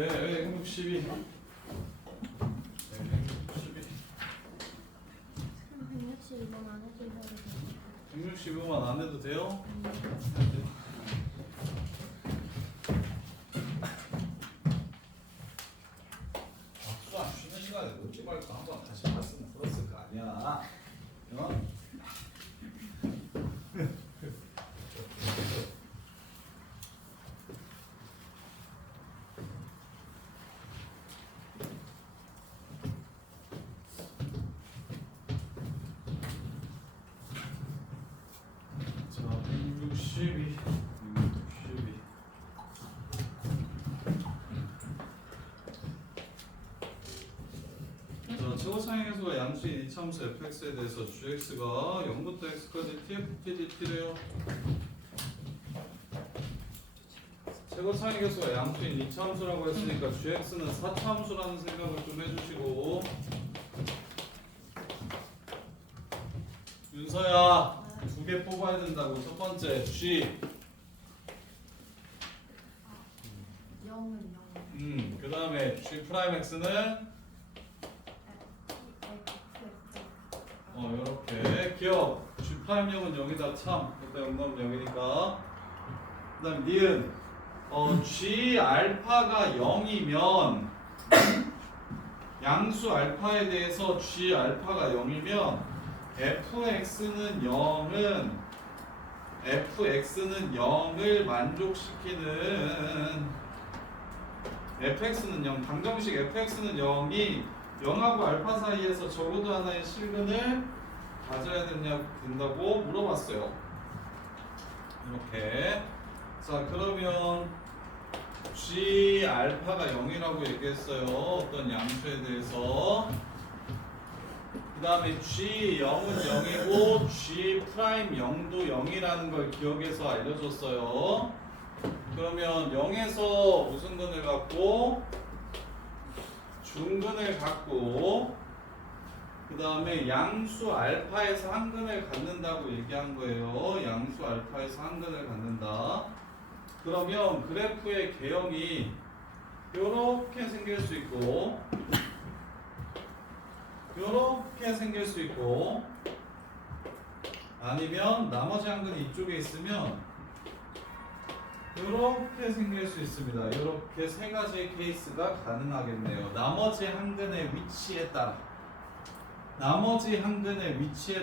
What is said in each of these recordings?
네, 162. 165만 안 해도 돼요? 박수 안 쉬는 시간에 놓지 말고 한번 다시 봤으면 풀었을 거 아니야. 어? 자, 162. 162. 자, 최고차의 계수가 양수인 이차함수 fx에 대해서 gx가 0부터 x까지 tft dt래요. 최고차의 계수가 양수인 이차함수라고 했으니까 gx는 4차함수라는 생각을 좀 해주시고, 윤서야 2개 뽑아야 된다고. 첫 번째 g, 0은 0. 그 다음에 g 프라임 x는 이렇게 기억. G 프라임 0은 0이다. 참. 그때 0 넣으면 0이니까. 그 다음에 니은 G 알파가 0이면 양수 알파에 대해서 G 알파가 0이면 fx는 0을 만족시키는 fx는 0, 방정식 fx는 0이 0하고 알파 사이에서 적어도 하나의 실근을 가져야 된다고 물어봤어요. 이렇게. 자, 그러면 G 알파가 0이라고 얘기했어요. 어떤 양수에 대해서. 그 다음에 G 0은 0이고 G 프라임 0도 0이라는 걸 기억해서 알려줬어요. 그러면 0에서 무슨 근을 갖고 중근을 갖고 그 다음에 양수 알파에서 한 근을 갖는다고 얘기한 거예요. 양수 알파에서 한 근을 갖는다. 그러면 그래프의 개형이 이렇게 생길 수 있고 이렇게 생길 수 있고 아니면 나머지 한 근이 이쪽에 있으면 이렇게 생길 수 있습니다. 이렇게 세 가지의 케이스가 가능하겠네요. 나머지 한 근의 위치에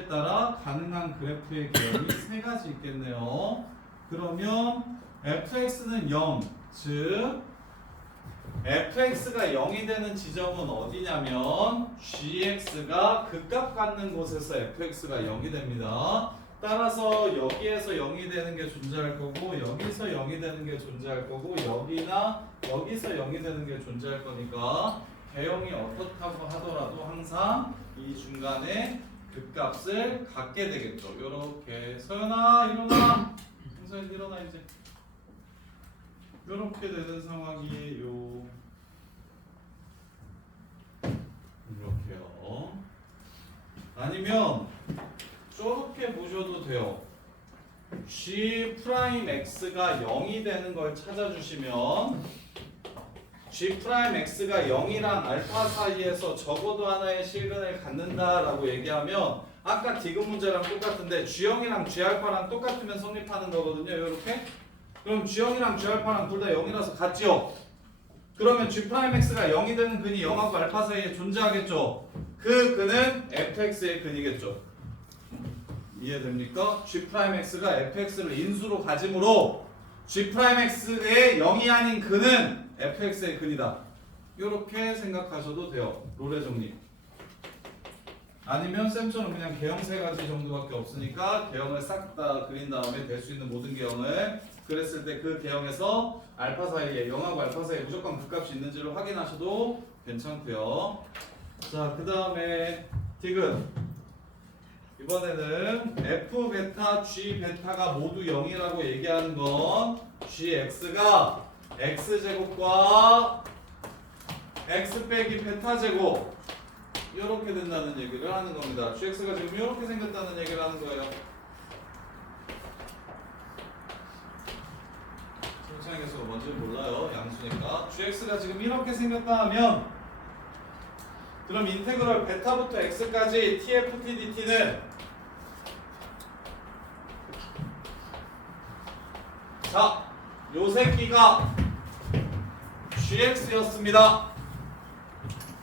따라 가능한 그래프의 개형이 세 가지 있겠네요. 그러면 fx는 0, 즉 fx가 0이 되는 지점은 어디냐면 gx가 극값 갖는 곳에서 fx가 0이 됩니다. 따라서 여기에서 0이 되는 게 존재할 거고 여기서 0이 되는 게 존재할 거고 여기나 여기서 0이 되는 게 존재할 거니까 개형이 어떻다고 하더라도 항상 이 중간에 극값을 갖게 되겠죠. 요렇게. 서연아 일어나. 서연 일어나 이제. 요렇게 되는 상황이에요. 이렇게요. 아니면 저렇게 보셔도 돼요. G 프라임 X가 0이 되는 걸 찾아주시면 G 프라임 X가 0이랑 알파 사이에서 적어도 하나의 실근을 갖는다라고 얘기하면 아까 디귿 문제랑 똑같은데 G형이랑 G알파랑 똑같으면 성립하는 거거든요. 이렇게. 그럼 G형이랑 G알파랑 둘 다 0이라서 같죠? 그러면 G 프라임 X가 0이 되는 근이 0하고 알파 사이에 존재하겠죠? 그 근은 fx의 근이겠죠? 이해됩니까? G 프라임 X가 fx를 인수로 가지므로 G 프라임 X의 0이 아닌 근은 fx의 근이다. 이렇게 생각하셔도 돼요. 롤의 정리. 아니면 쌤처럼 그냥 개형 세 가지 정도밖에 없으니까 개형을 싹 다 그린 다음에 될 수 있는 모든 개형을 그랬을 때 그 개형에서 알파 사이에 0하고 알파 사이에 무조건 극값이 있는지를 확인하셔도 괜찮고요. 자, 그 다음에 디귿. 이번에는 f 베타, g 베타가 모두 0이라고 얘기하는 건 gx가 x제곱과 x 빼기 베타 제곱 이렇게 된다는 얘기를 하는 겁니다. gx가 지금 이렇게 생겼다는 얘기를 하는 거예요. 천천히 계속 gx가 뭔지 몰라요. 양수니까. gx가 지금 이렇게 생겼다 하면 그럼 인테그럴 베타부터 x까지 tft dt는 자, 요 새끼가 gx였습니다.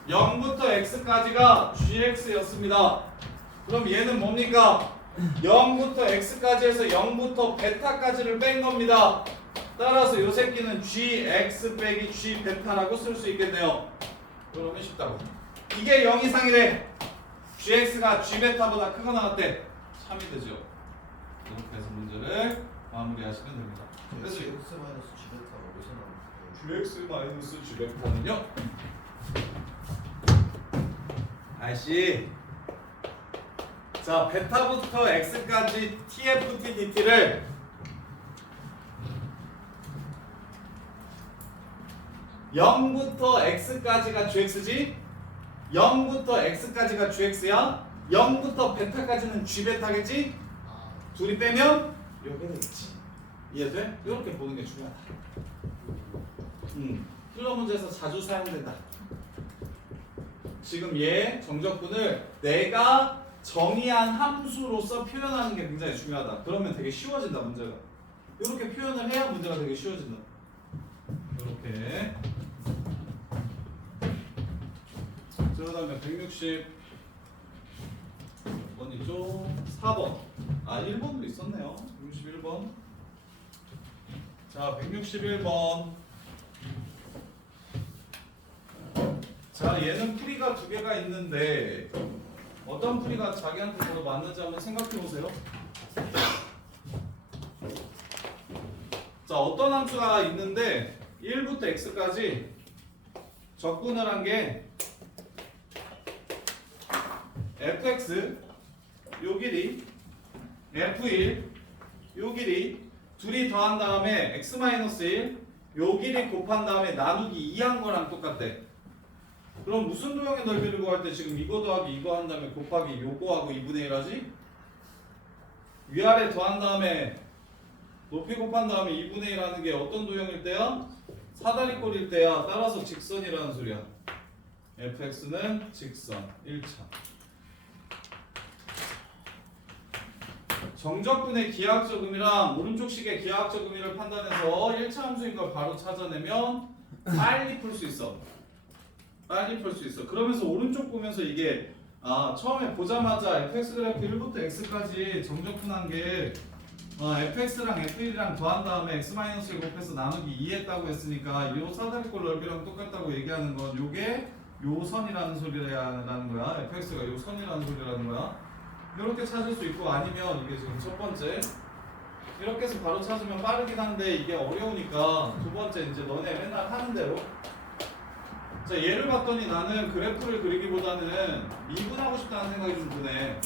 0부터 x까지가 gx였습니다. 그럼 얘는 뭡니까? 0부터 x까지 해서 0부터 베타까지를 뺀 겁니다. 따라서 요 새끼는 gx 빼기 g 베타라고 쓸 수 있겠네요. 그러면 쉽다고. 이게 0 이상이래. gx가 g 베타보다 크거나 같대. 참이 되죠. 이렇게 해서 문제를 마무리하시면 됩니다. 그래서 x 마이너스 g 베타가 어디서 나오는 gx 마이너스 g 베타는요? 아이씨. 자, 베타부터 x까지 tft dt를 (0부터 x까지가 gx지) 0부터 x까지가 gx야. 0부터 베타까지는 g 베타겠지? 둘이 빼면 요게 되겠지. 이해돼? 이렇게 보는 게 중요하다. 필러 문제에서 자주 사용된다. 지금 얘 정적분을 내가 정의한 함수로서 표현하는 게 굉장히 중요하다. 그러면 되게 쉬워진다 문제가. 이렇게 표현을 해야 문제가 되게 쉬워진다. 이렇게. 그 다음에 160 몇 번이죠? 4번. 아 1번도 있었네요. 61번. 자 161번. 자 얘는 풀이가 두 개가 있는데 어떤 풀이가 자기한테 더 맞는지 한번 생각해 보세요. 자 어떤 함수가 있는데 1부터 x까지 적분을 한 게 fx 요 길이 f1 요 길이 둘이 더한 다음에 x-1 요 길이 곱한 다음에 나누기 2한 거랑 똑같대. 그럼 무슨 도형의 넓이를 구할 때 지금 이거 더하기 이거 한 다음에 곱하기 요거하고 2분의 1 하지? 위아래 더한 다음에 높이 곱한 다음에 2분의 1 하는 게 어떤 도형일 때야? 사다리꼴일 때야. 따라서 직선이라는 소리야. fx는 직선 1차. 정적분의 기하학적 의미랑 오른쪽 식의 기하학적 의미를 판단해서 1차 함수인 걸 바로 찾아내면 빨리 풀 수 있어. 빨리 풀 수 있어. 그러면서 오른쪽 보면서 이게 처음에 보자마자 fx 그래프 1부터 x까지 정적분한 게 fx랑 f1이랑 더한 다음에 x-1 곱해서 나누기 2 했다고 했으니까 요 사다리꼴 넓이랑 똑같다고 얘기하는 건 요게 요 선이라는 소리라는 거야. fx가 요 선이라는 소리라는 거야. 이렇게 찾을 수 있고 아니면 이게 지금 첫 번째 이렇게 해서 바로 찾으면 빠르긴 한데 이게 어려우니까 두 번째 이제 너네 맨날 하는 대로 자 얘를 봤더니 나는 그래프를 그리기보다는 미분하고 싶다는 생각이 좀 드네.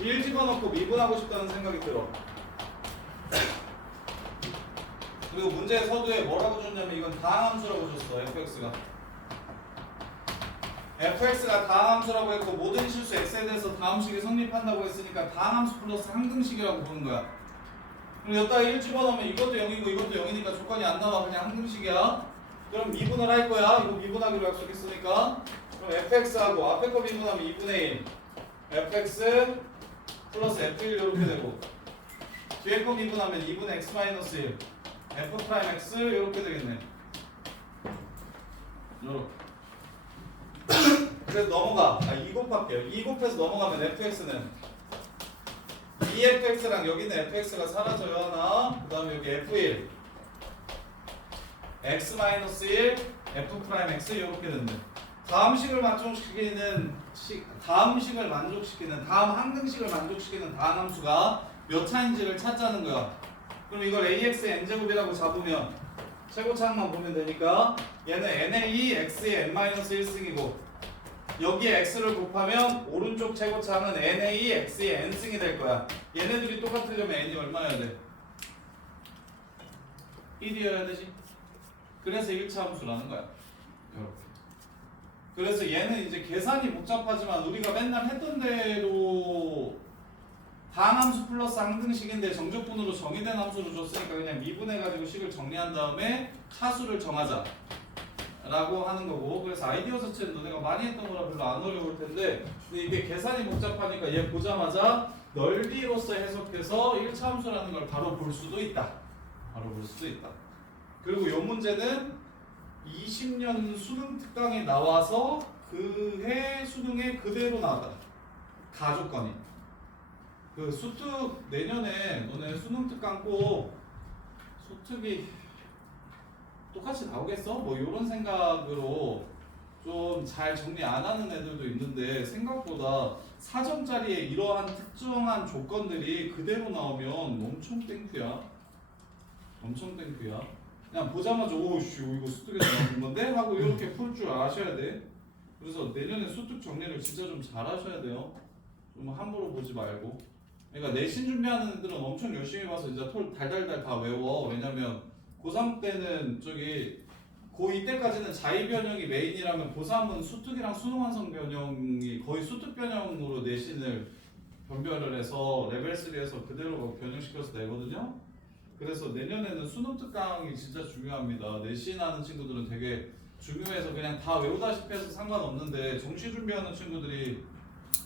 1 집어넣고 미분하고 싶다는 생각이 들어. 그리고 문제 서두에 뭐라고 줬냐면 이건 다항함수라고 줬어. fx가 다항함수라고 했고 모든 실수 x에 대해서 다함식이 성립한다고 했으니까 다항함수 플러스 항등식이라고 보는 거야. 그럼 여기다가 1 집어넣으면 이것도 0이고 이것도 0이니까 조건이 안 나와. 그냥 항등식이야. 그럼 미분을 할 거야. 이거 미분하기로 약속했으니까. 그럼 fx하고 앞에 거 미분하면 2분의 1 fx 플러스 f1 이렇게 되고 뒤에 거 미분하면 2분의 x-1 f'(x) 이렇게 되겠네. 요렇게. 그래서 넘어가. 2 곱할게요. 2 곱해서 넘어가면 fx는 2fx랑 여기는 fx가 사라져요. 하나. 그 다음에 여기 f1 x-1 f'(x) 이렇게 된대. 다음식을 만족시키는 다음 항등식을 만족시키는 다항함수가 몇 차인지를 찾자는 거야. 그럼 이걸 ax의 n제곱이라고 잡으면 최고차항만 보면 되니까 얘는 n의 x의 n-1승이고 여기에 x를 곱하면 오른쪽 최고차항은 n의 x의 n승이 될 거야. 얘네들이 똑같으려면 n이 얼마여야 돼? 1이어야 되지. 그래서 1차 함수라는 거야. 이렇게. 그래서 얘는 이제 계산이 복잡하지만 우리가 맨날 했던 대로 항함수 플러스 항등식인데 정적분으로 정의된 함수를 줬으니까 그냥 미분해가지고 식을 정리한 다음에 차수를 정하자 라고 하는 거고, 그래서 아이디어 자체는 너네가 많이 했던 거라 별로 안 어려울 텐데, 근데 이게 계산이 복잡하니까 얘 보자마자 넓이로서 해석해서 1차 함수라는 걸 바로 볼 수도 있다. 바로 볼 수도 있다. 그리고 이 문제는 20년 수능 특강에 나와서 그 해 수능에 그대로 나왔다. 가족건이. 그 수특 내년에 너네 수능 특강 꼭 수특이 똑같이 나오겠어? 뭐 이런 생각으로 좀 잘 정리 안 하는 애들도 있는데, 생각보다 4점짜리에 이러한 특정한 조건들이 그대로 나오면 엄청 땡큐야. 엄청 땡큐야. 그냥 보자마자 오씨 이거 수특에서 나오는 건데? 하고 이렇게 풀 줄 아셔야 돼. 그래서 내년에 수특 정리를 진짜 좀 잘 하셔야 돼요. 좀 함부로 보지 말고. 그러니까 내신 준비하는 애들은 엄청 열심히 봐서 진짜 톨 달달달 다 외워. 왜냐면 고3 때는 저기 고2 때까지는 자의 변형이 메인이라면 고3은 수특이랑 수능 완성 변형이 거의 수특 변형으로 내신을 변별을 해서 레벨 3에서 그대로 변형시켜서 내거든요. 그래서 내년에는 수능 특강이 진짜 중요합니다. 내신하는 친구들은 되게 중요해서 그냥 다 외우다시피 해서 상관없는데, 정시 준비하는 친구들이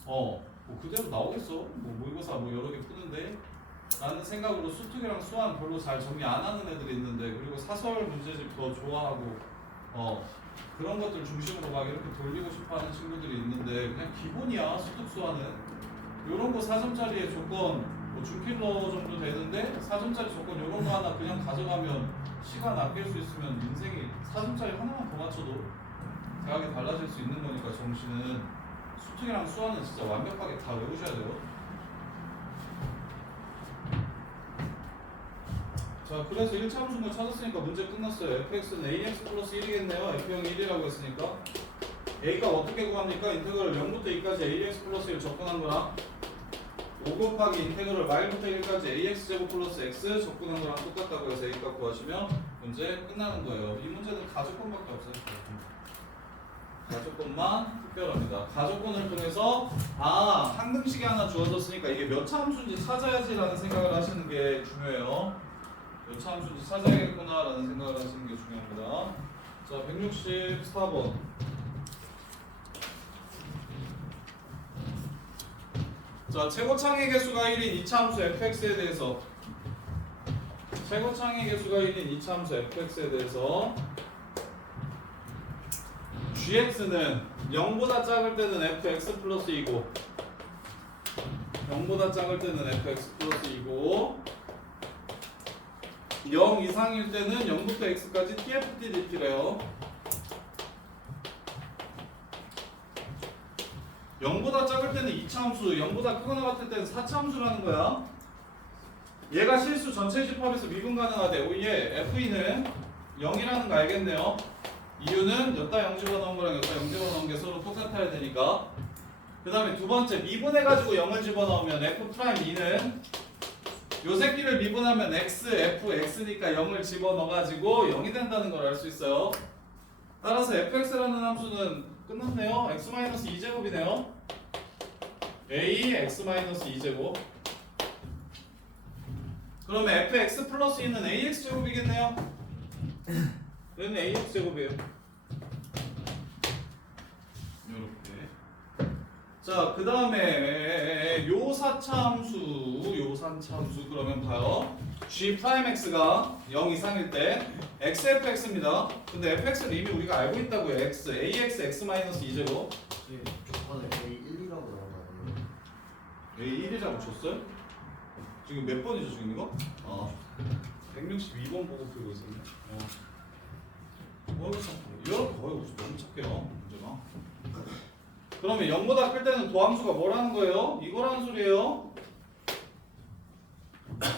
뭐 그대로 나오겠어? 뭐 모의고사 뭐 여러 개 푸는데 라는 생각으로 수특이랑 수학 별로 잘 정리 안 하는 애들이 있는데, 그리고 사설 문제집 더 좋아하고 그런 것들 중심으로 막 이렇게 돌리고 싶어하는 친구들이 있는데, 그냥 기본이야. 수특 수학은 요런 거 4점짜리의 조건 뭐 준킬러 정도 되는데 4점짜리 조건 요런 거 하나 그냥 가져가면 시간 아낄 수 있으면 인생이 4점짜리 하나만 더 맞춰도 대학이 달라질 수 있는 거니까. 정시는 수특이랑 수학은 진짜 완벽하게 다 외우셔야 돼요. 자, 그래서 1차 함수인 거 찾았으니까 문제 끝났어요. fx는 ax 플러스 1이겠네요. f형이 1이라고 했으니까 a가 어떻게 구합니까? 인테그럴 0부터 2까지 ax 플러스 1 접근한 거랑 5 곱하기 인테그럴 마일부터 1까지 ax 제곱 플러스 x 접근한 거랑 똑같다고 해서 a값 구하시면 문제 끝나는 거예요. 이 문제는 가족권밖에 없어요. 가족권만 특별합니다. 가족권을 통해서 항등식이 하나 주어졌으니까 이게 몇 차 함수인지 찾아야지라는 생각을 하시는 게 중요해요. 몇 차 함수인지 찾아야겠구나 라는 생각을 하시는 게 중요합니다. 자, 164번. 자, 최고창의 개수가 1인 2차 함수 fx에 대해서, 최고창의 개수가 1인 2차 함수 fx에 대해서 gx는 0보다 작을 때는 fx 플러스 2고 0보다 작을 때는 fx 플러스 2고 0 이상일 때는 0부터 x까지 tft dt래요. 0보다 작을 때는 2차 함수, 0보다 크거나 같을 때는 4차 함수라는 거야. 얘가 실수 전체 집합에서 미분 가능하대. 오예, FE는 0이라는 거 알겠네요. 이유는 여기다 0 집어넣은 거랑 여기다 0 집어넣은 게 서로 똑같아야 되니까. 그 다음에 두 번째, 미분해가지고 0을 집어넣으면 F'E는 요 새끼를 미분하면 X, F, X니까 0을 집어넣어가지고 0이 된다는 걸 알 수 있어요. 따라서 fx라는 함수는 끝났네요. x-2제곱이네요. a x-2제곱. 그러면 fx 플러스 2는 ax제곱이겠네요. 얘는 ax제곱이에요. 요렇게. 자, 그 다음에 요 4차 함수 그러면 봐요. g'x가 0 이상일 때 xfx입니다. 근데 fx는 이미 우리가 알고 있다고요. x, ax, x-2제곱. 조건에 A1이라고 나오나요? a1이라고 줬어요? 지금 몇 번이죠 지금 이거? 162번 보고 풀고 있었네. 이렇게 거의 너무 착해요 문제가. 그러면 0보다 클 때는 도함수가 뭐라는 거예요? 이거라는 소리예요.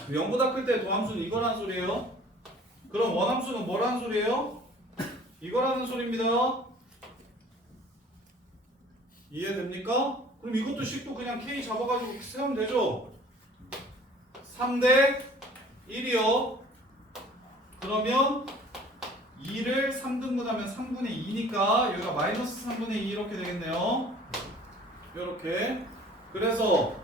0보다 클 때 도함수는 이거라는 소리예요. 그럼 원함수는 뭐라는 소리예요? 이거라는 소리입니다. 이해됩니까? 그럼 이것도 식도 그냥 K 잡아가지고 세우면 되죠? 3대 1이요. 그러면 2를 3등분하면 3분의 2니까 여기가 마이너스 3분의 2 이렇게 되겠네요. 이렇게. 그래서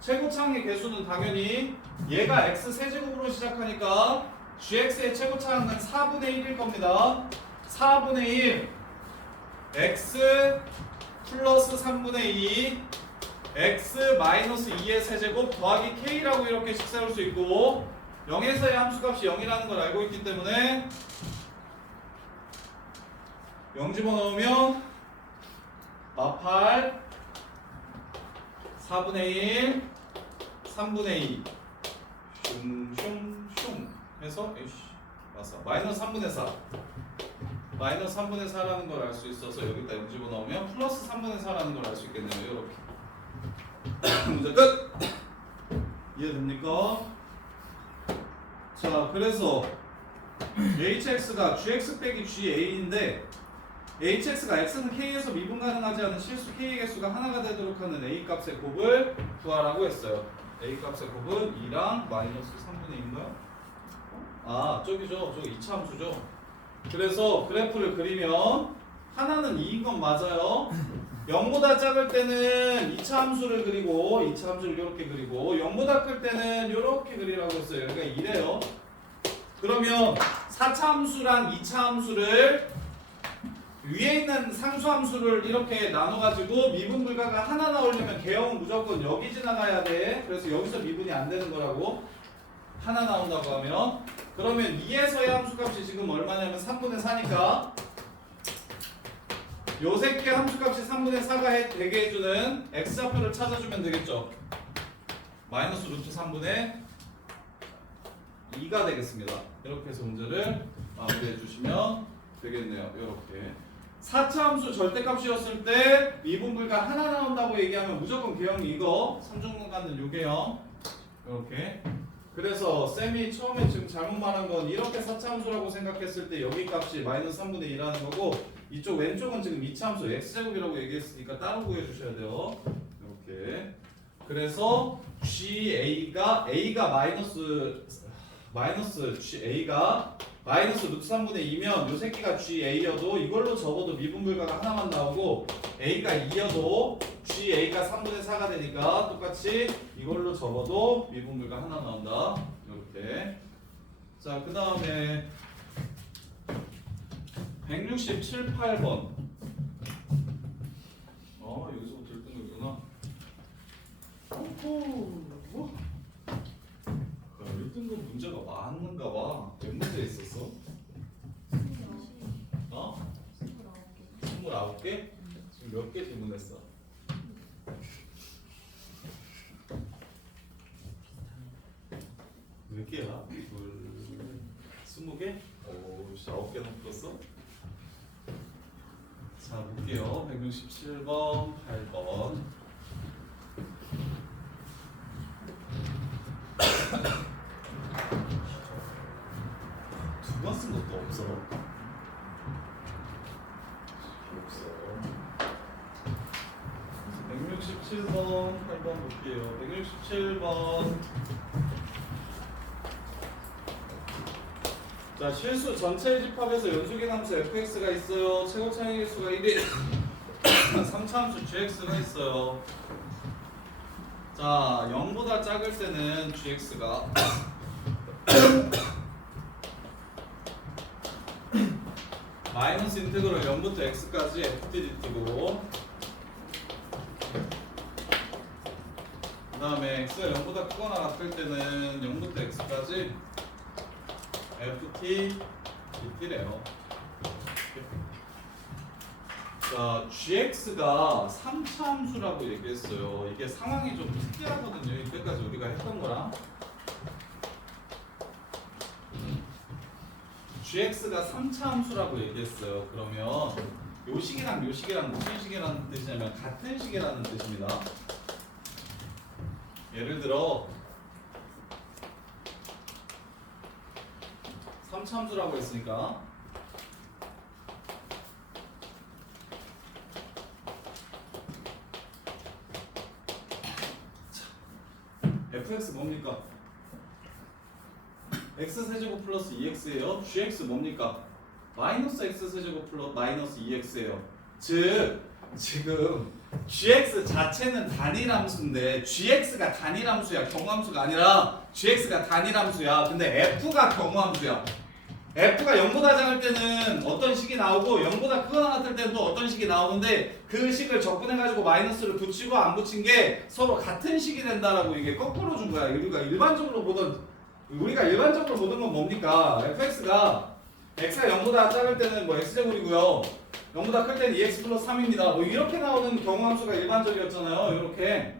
최고차항의 개수는 당연히 얘가 x 세제곱으로 시작하니까 gx의 최고차항은 4분의 1일 겁니다. 4분의 1 x 플러스 3분의 2 x 마이너스 2의 세제곱 더하기 k라고 이렇게 식 세울 수 있고 0에서의 함수값이 0이라는 걸 알고 있기 때문에 0 집어넣으면 마팔 4분의 1 3분의 2 슝슝슝 해서 에이씨 맞아 마이너스 3분의 4 마이너스 3분의 4라는 걸 알 수 있어서 여기다 0 집어넣으면 플러스 3분의 4라는 걸 알 수 있겠네요. 이렇게 문제 끝! 이해됩니까? 자 그래서 hx가 gx 빼기 ga인데 hx가 x는 k에서 미분 가능하지 않은 실수 k의 개수가 하나가 되도록 하는 a 값의 곱을 구하라고 했어요. a 값의 곱은 2랑 마이너스 3분의 2인가요? 아 저기죠. 저기 2차 함수죠. 그래서 그래프를 그리면 하나는 2인 건 맞아요. 0보다 작을 때는 2차 함수를 그리고 2차 함수를 이렇게 그리고 0보다 클 때는 이렇게 그리라고 했어요. 그러니까 이래요. 그러면 4차 함수랑 2차 함수를 위에 있는 상수함수를 이렇게 나눠가지고 미분 불가가 하나 나오려면 개형은 무조건 여기 지나가야 돼. 그래서 여기서 미분이 안 되는 거라고. 하나 나온다고 하면 그러면 2에서의 함수값이 지금 얼마냐면 3분의 4니까 요 새끼 함수값이 3분의 4가 되게 해주는 x좌표를 찾아주면 되겠죠. 마이너스 루트 3분의 2가 되겠습니다. 이렇게 해서 문제를 마무리해 주시면 되겠네요. 이렇게 4차 함수 절대값이었을 때 미분불가 하나 나온다고 얘기하면 무조건 개형이 이거 3중근 갖는 요 개형 이렇게. 그래서 쌤이 처음에 지금 잘못 말한 건 이렇게 4차 함수라고 생각했을 때 여기 값이 마이너스 3분의 2라는 거고 이쪽 왼쪽은 지금 2차 함수 x제곱이라고 얘기했으니까 따로 구해주셔야 돼요. 이렇게. 그래서 GA가 A가 마이너스 루트 3분의 2면 요 새끼가 GA여도 이걸로 적어도 미분불가가 하나만 나오고 A가 2여도 GA가 3분의 4가 되니까 똑같이 이걸로 적어도 미분불가 하나 나온다. 이렇게. 자, 그 다음에 167, 8번. 여기서부터 1등급이구나. 오호. 1등급 문제가 많은가 봐. 몇 문제 있었어? 29개? 지금 몇 개 질문했어? 몇 개야? 20개? 오, 9개나 풀었어? 자, 볼게요. 167번, 8번. 두 번 쓴 것도 없어. 없어. 167번, 8번 볼게요. 167번. 자, 실수 전체 집합에서 연속의 함수 fx가 있어요. 최고차항의 개수가 1이 3차 함수 gx가 있어요. 자, 0보다 작을 때는 gx가 마이너스 인테그럴 0부터 x까지 ftdt고 그 다음에 x가 0보다 크거나 같을 때는 0부터 x까지 ftdt래요. 자, gx가 3차 함수라고 얘기했어요. 이게 상황이 좀 특이하거든요. 이때까지 우리가 했던 거랑 gx가 3차 함수라고 얘기했어요. 그러면 요 식이랑 요 식이랑 무슨 식이라는 뜻이냐면 같은 식이라는 뜻입니다. 예를 들어 3차 함수라고 했으니까 fx 뭡니까? x세제곱 플러스 2x예요. gx 뭡니까? 마이너스 x세제곱 플러스 마이너스 2x예요. 즉 지금 gx 자체는 단일함수인데 gx가 단일함수야. 경함수가 아니라 gx가 단일함수야. 근데 f가 경함수야. f가 0보다 작을 때는 어떤 식이 나오고 0보다 크거나 같을 때는 또 어떤 식이 나오는데 그 식을 적분해가지고 마이너스를 붙이고 안 붙인 게 서로 같은 식이 된다라고 이게 거꾸로 준 거야. 우리가 일반적으로 보던 건 뭡니까? fx가 x가 0보다 작을 때는 뭐 x제곱이고요. 0보다 클 때는 2x 플러스 3입니다. 뭐 이렇게 나오는 경우함수가 일반적이었잖아요. 이렇게.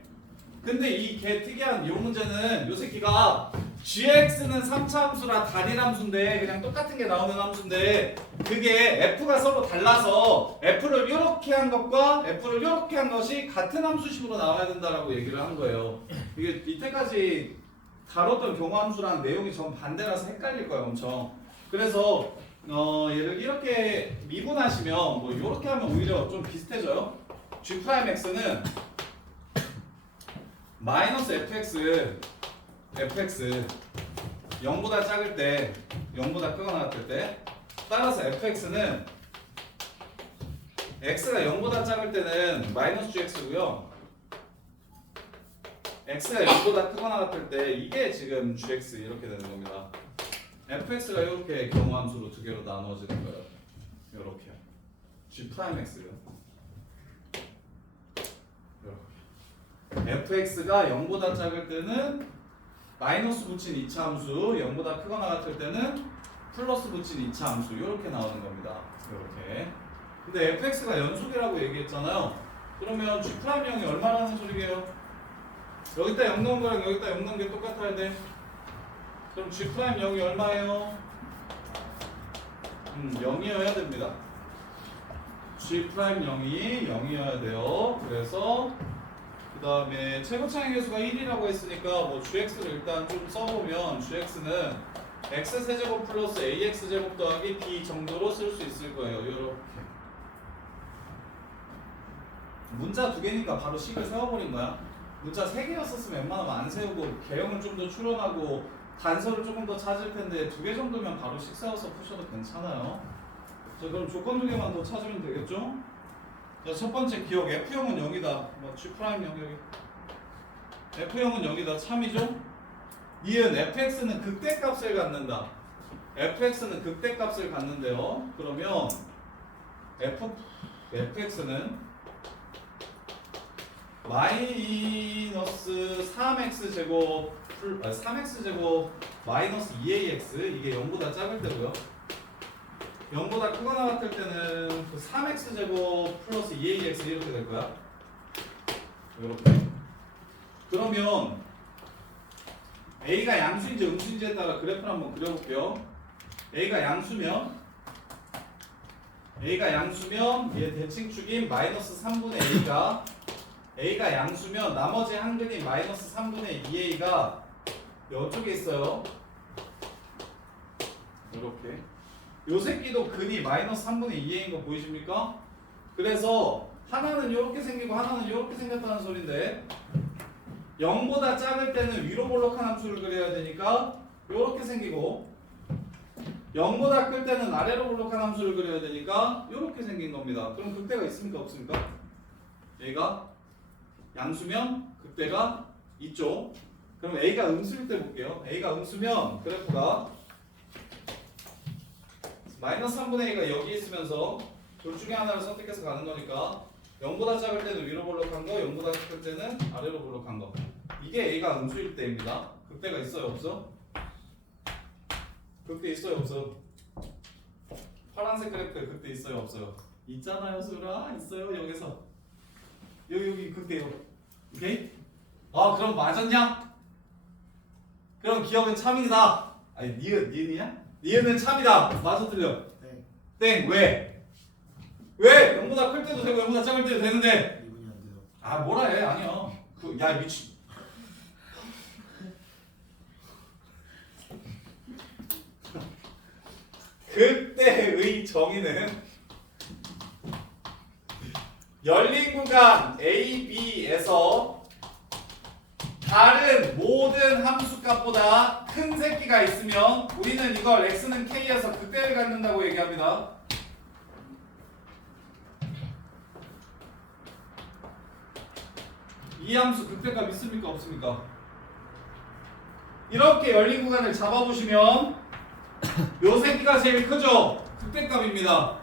근데 이 개 특이한 이 문제는 요 새끼가 gx는 3차 함수라 단일 함수인데 그냥 똑같은 게 나오는 함수인데 그게 f가 서로 달라서 f를 이렇게 한 것과 f를 이렇게 한 것이 같은 함수식으로 나와야 된다라고 얘기를 한 거예요. 이게 이때까지 다뤘던 경우함수랑 내용이 전 반대라서 헷갈릴 거예요, 엄청. 그래서 얘를 이렇게 미분하시면 뭐 이렇게 하면 오히려 좀 비슷해져요. g'x는 마이너스 fx 0보다 작을 때 0보다 크거나 같을 때 따라서 fx는 x가 0보다 작을 때는 마이너스 gx고요. x가 0보다 크거나 같을 때 이게 지금 gx 이렇게 되는 겁니다. fx가 이렇게 경우함수로 두 개로 나누어지는 거예요. 이렇게 g'x요. fx가 0보다 작을 때는 마이너스 붙인 2차 함수, 0보다 크거나 같을 때는 플러스 붙인 2차 함수 이렇게 나오는 겁니다. 이렇게. 근데 fx가 연속이라고 얘기했잖아요. 그러면 g'형이 얼마라는 소리게요? 여기다 0 넣은 거랑 여기다 0 넣은 게 똑같아야 돼. 그럼 g'형이 얼마예요? 0이어야 됩니다. g'형이 0이어야 돼요. 그래서 그 다음에 최고차의 개수가 1이라고 했으니까 뭐 gx를 일단 좀 써보면 gx는 x세제곱 플러스 ax제곱 더하기 b 정도로 쓸 수 있을 거예요. 요렇게 문자 두 개니까 바로 식을 세워버린 거야. 문자 세 개였었으면 웬만하면 안 세우고 개형을 좀 더 추론하고 단서를 조금 더 찾을 텐데 두 개 정도면 바로 식 세워서 푸셔도 괜찮아요. 자, 그럼 조건 두 개만 더 찾으면 되겠죠? 자, 첫 번째 기억 F형은 0이다. 뭐 G'형 여기. F형은 0이다. 참이죠? 니은 fx는 극대값을 갖는다. fx는 극대값을 갖는데요. 그러면 fx는 마이너스 3x 제곱 3x 제곱 마이너스 2ax 이게 0보다 작을 때고요. 0보다 크거나 같을 때는 그 3x 제곱 플러스 2ax 이렇게 될 거야. 이렇게. 그러면 a가 양수인지 음수인지에 따라 그래프를 한번 그려볼게요. a가 양수면 얘 대칭축인 마이너스 3분의 a가 양수면 나머지 한 근이 마이너스 3분의 2a가 이쪽에 있어요. 이렇게. 요 새끼도 근이 마이너스 3분의 2a인 거 보이십니까? 그래서 하나는 이렇게 생기고 하나는 이렇게 생겼다는 소린데 0보다 작을 때는 위로 볼록한 함수를 그려야 되니까 이렇게 생기고 0보다 클 때는 아래로 볼록한 함수를 그려야 되니까 이렇게 생긴 겁니다. 그럼 극대가 있습니까? 없습니까? 얘가 양수면 극대가 있죠. 그럼 A가 음수일 때 볼게요. A가 음수면 그래프가 마이너스 3분의 A가 여기 있으면서 둘 중에 하나를 선택해서 가는 거니까 0보다 작을 때는 위로 볼록한 거, 0보다 클 때는 아래로 볼록한 거. 이게 A가 음수일 때입니다. 극대가 있어요? 없어? 극대 있어요? 없어? 파란색 그래프에 극대 있어요? 없어요? 있잖아요, 수라. 있어요, 여기서. 여기 극대요. 오케이? 그럼 맞았냐? 그럼 기억은 참이다. 아니, 니은이야? 니은은 참이다. 맞아, 틀려? 땡. 왜? 왜? 0보다 클 때도 되고 0보다 작을 때도 되는데. 이분이 안 돼요. 뭐라 해? 아니야. 야, 미친. 극대의 정의는 열린 구간 A, B에서 다른 모든 함수값보다 큰 새끼가 있으면 우리는 이걸 x는 k에서 극대를 갖는다고 얘기합니다. 이 함수 극대값 있습니까 없습니까? 이렇게 열린 구간을 잡아보시면 요 새끼가 제일 크죠? 극대값입니다.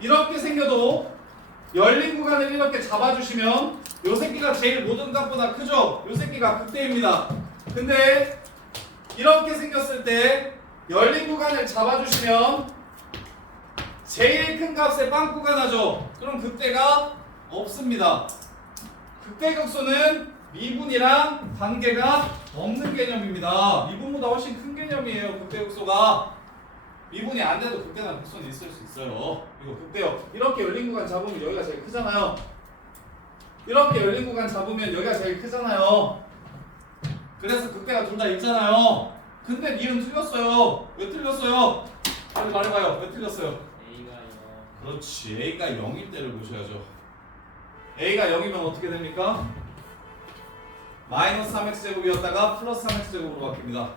이렇게 생겨도 열린 구간을 이렇게 잡아주시면 요 새끼가 제일 모든 값보다 크죠? 요 새끼가 극대입니다. 근데 이렇게 생겼을 때 열린 구간을 잡아주시면 제일 큰 값에 빵꾸가 나죠? 그럼 극대가 없습니다. 극대극소는 미분이랑 관계가 없는 개념입니다. 미분보다 훨씬 큰 개념이에요. 극대극소가. 미분이 안 돼도 극대나 극소는 있을 수 있어요. 이거 극대요. 이렇게 열린 구간 잡으면 여기가 제일 크잖아요. 이렇게 열린 구간 잡으면 여기가 제일 크잖아요. 그래서 극대가 둘 다 있잖아요. 근데 니은 틀렸어요. 왜 틀렸어요? 빨리 말해봐요. 왜 틀렸어요? A가 0. 그렇지. A가 0일 때를 보셔야죠. A가 0이면 어떻게 됩니까? 마이너스 3x제곱이었다가 플러스 3x제곱으로 바뀝니다.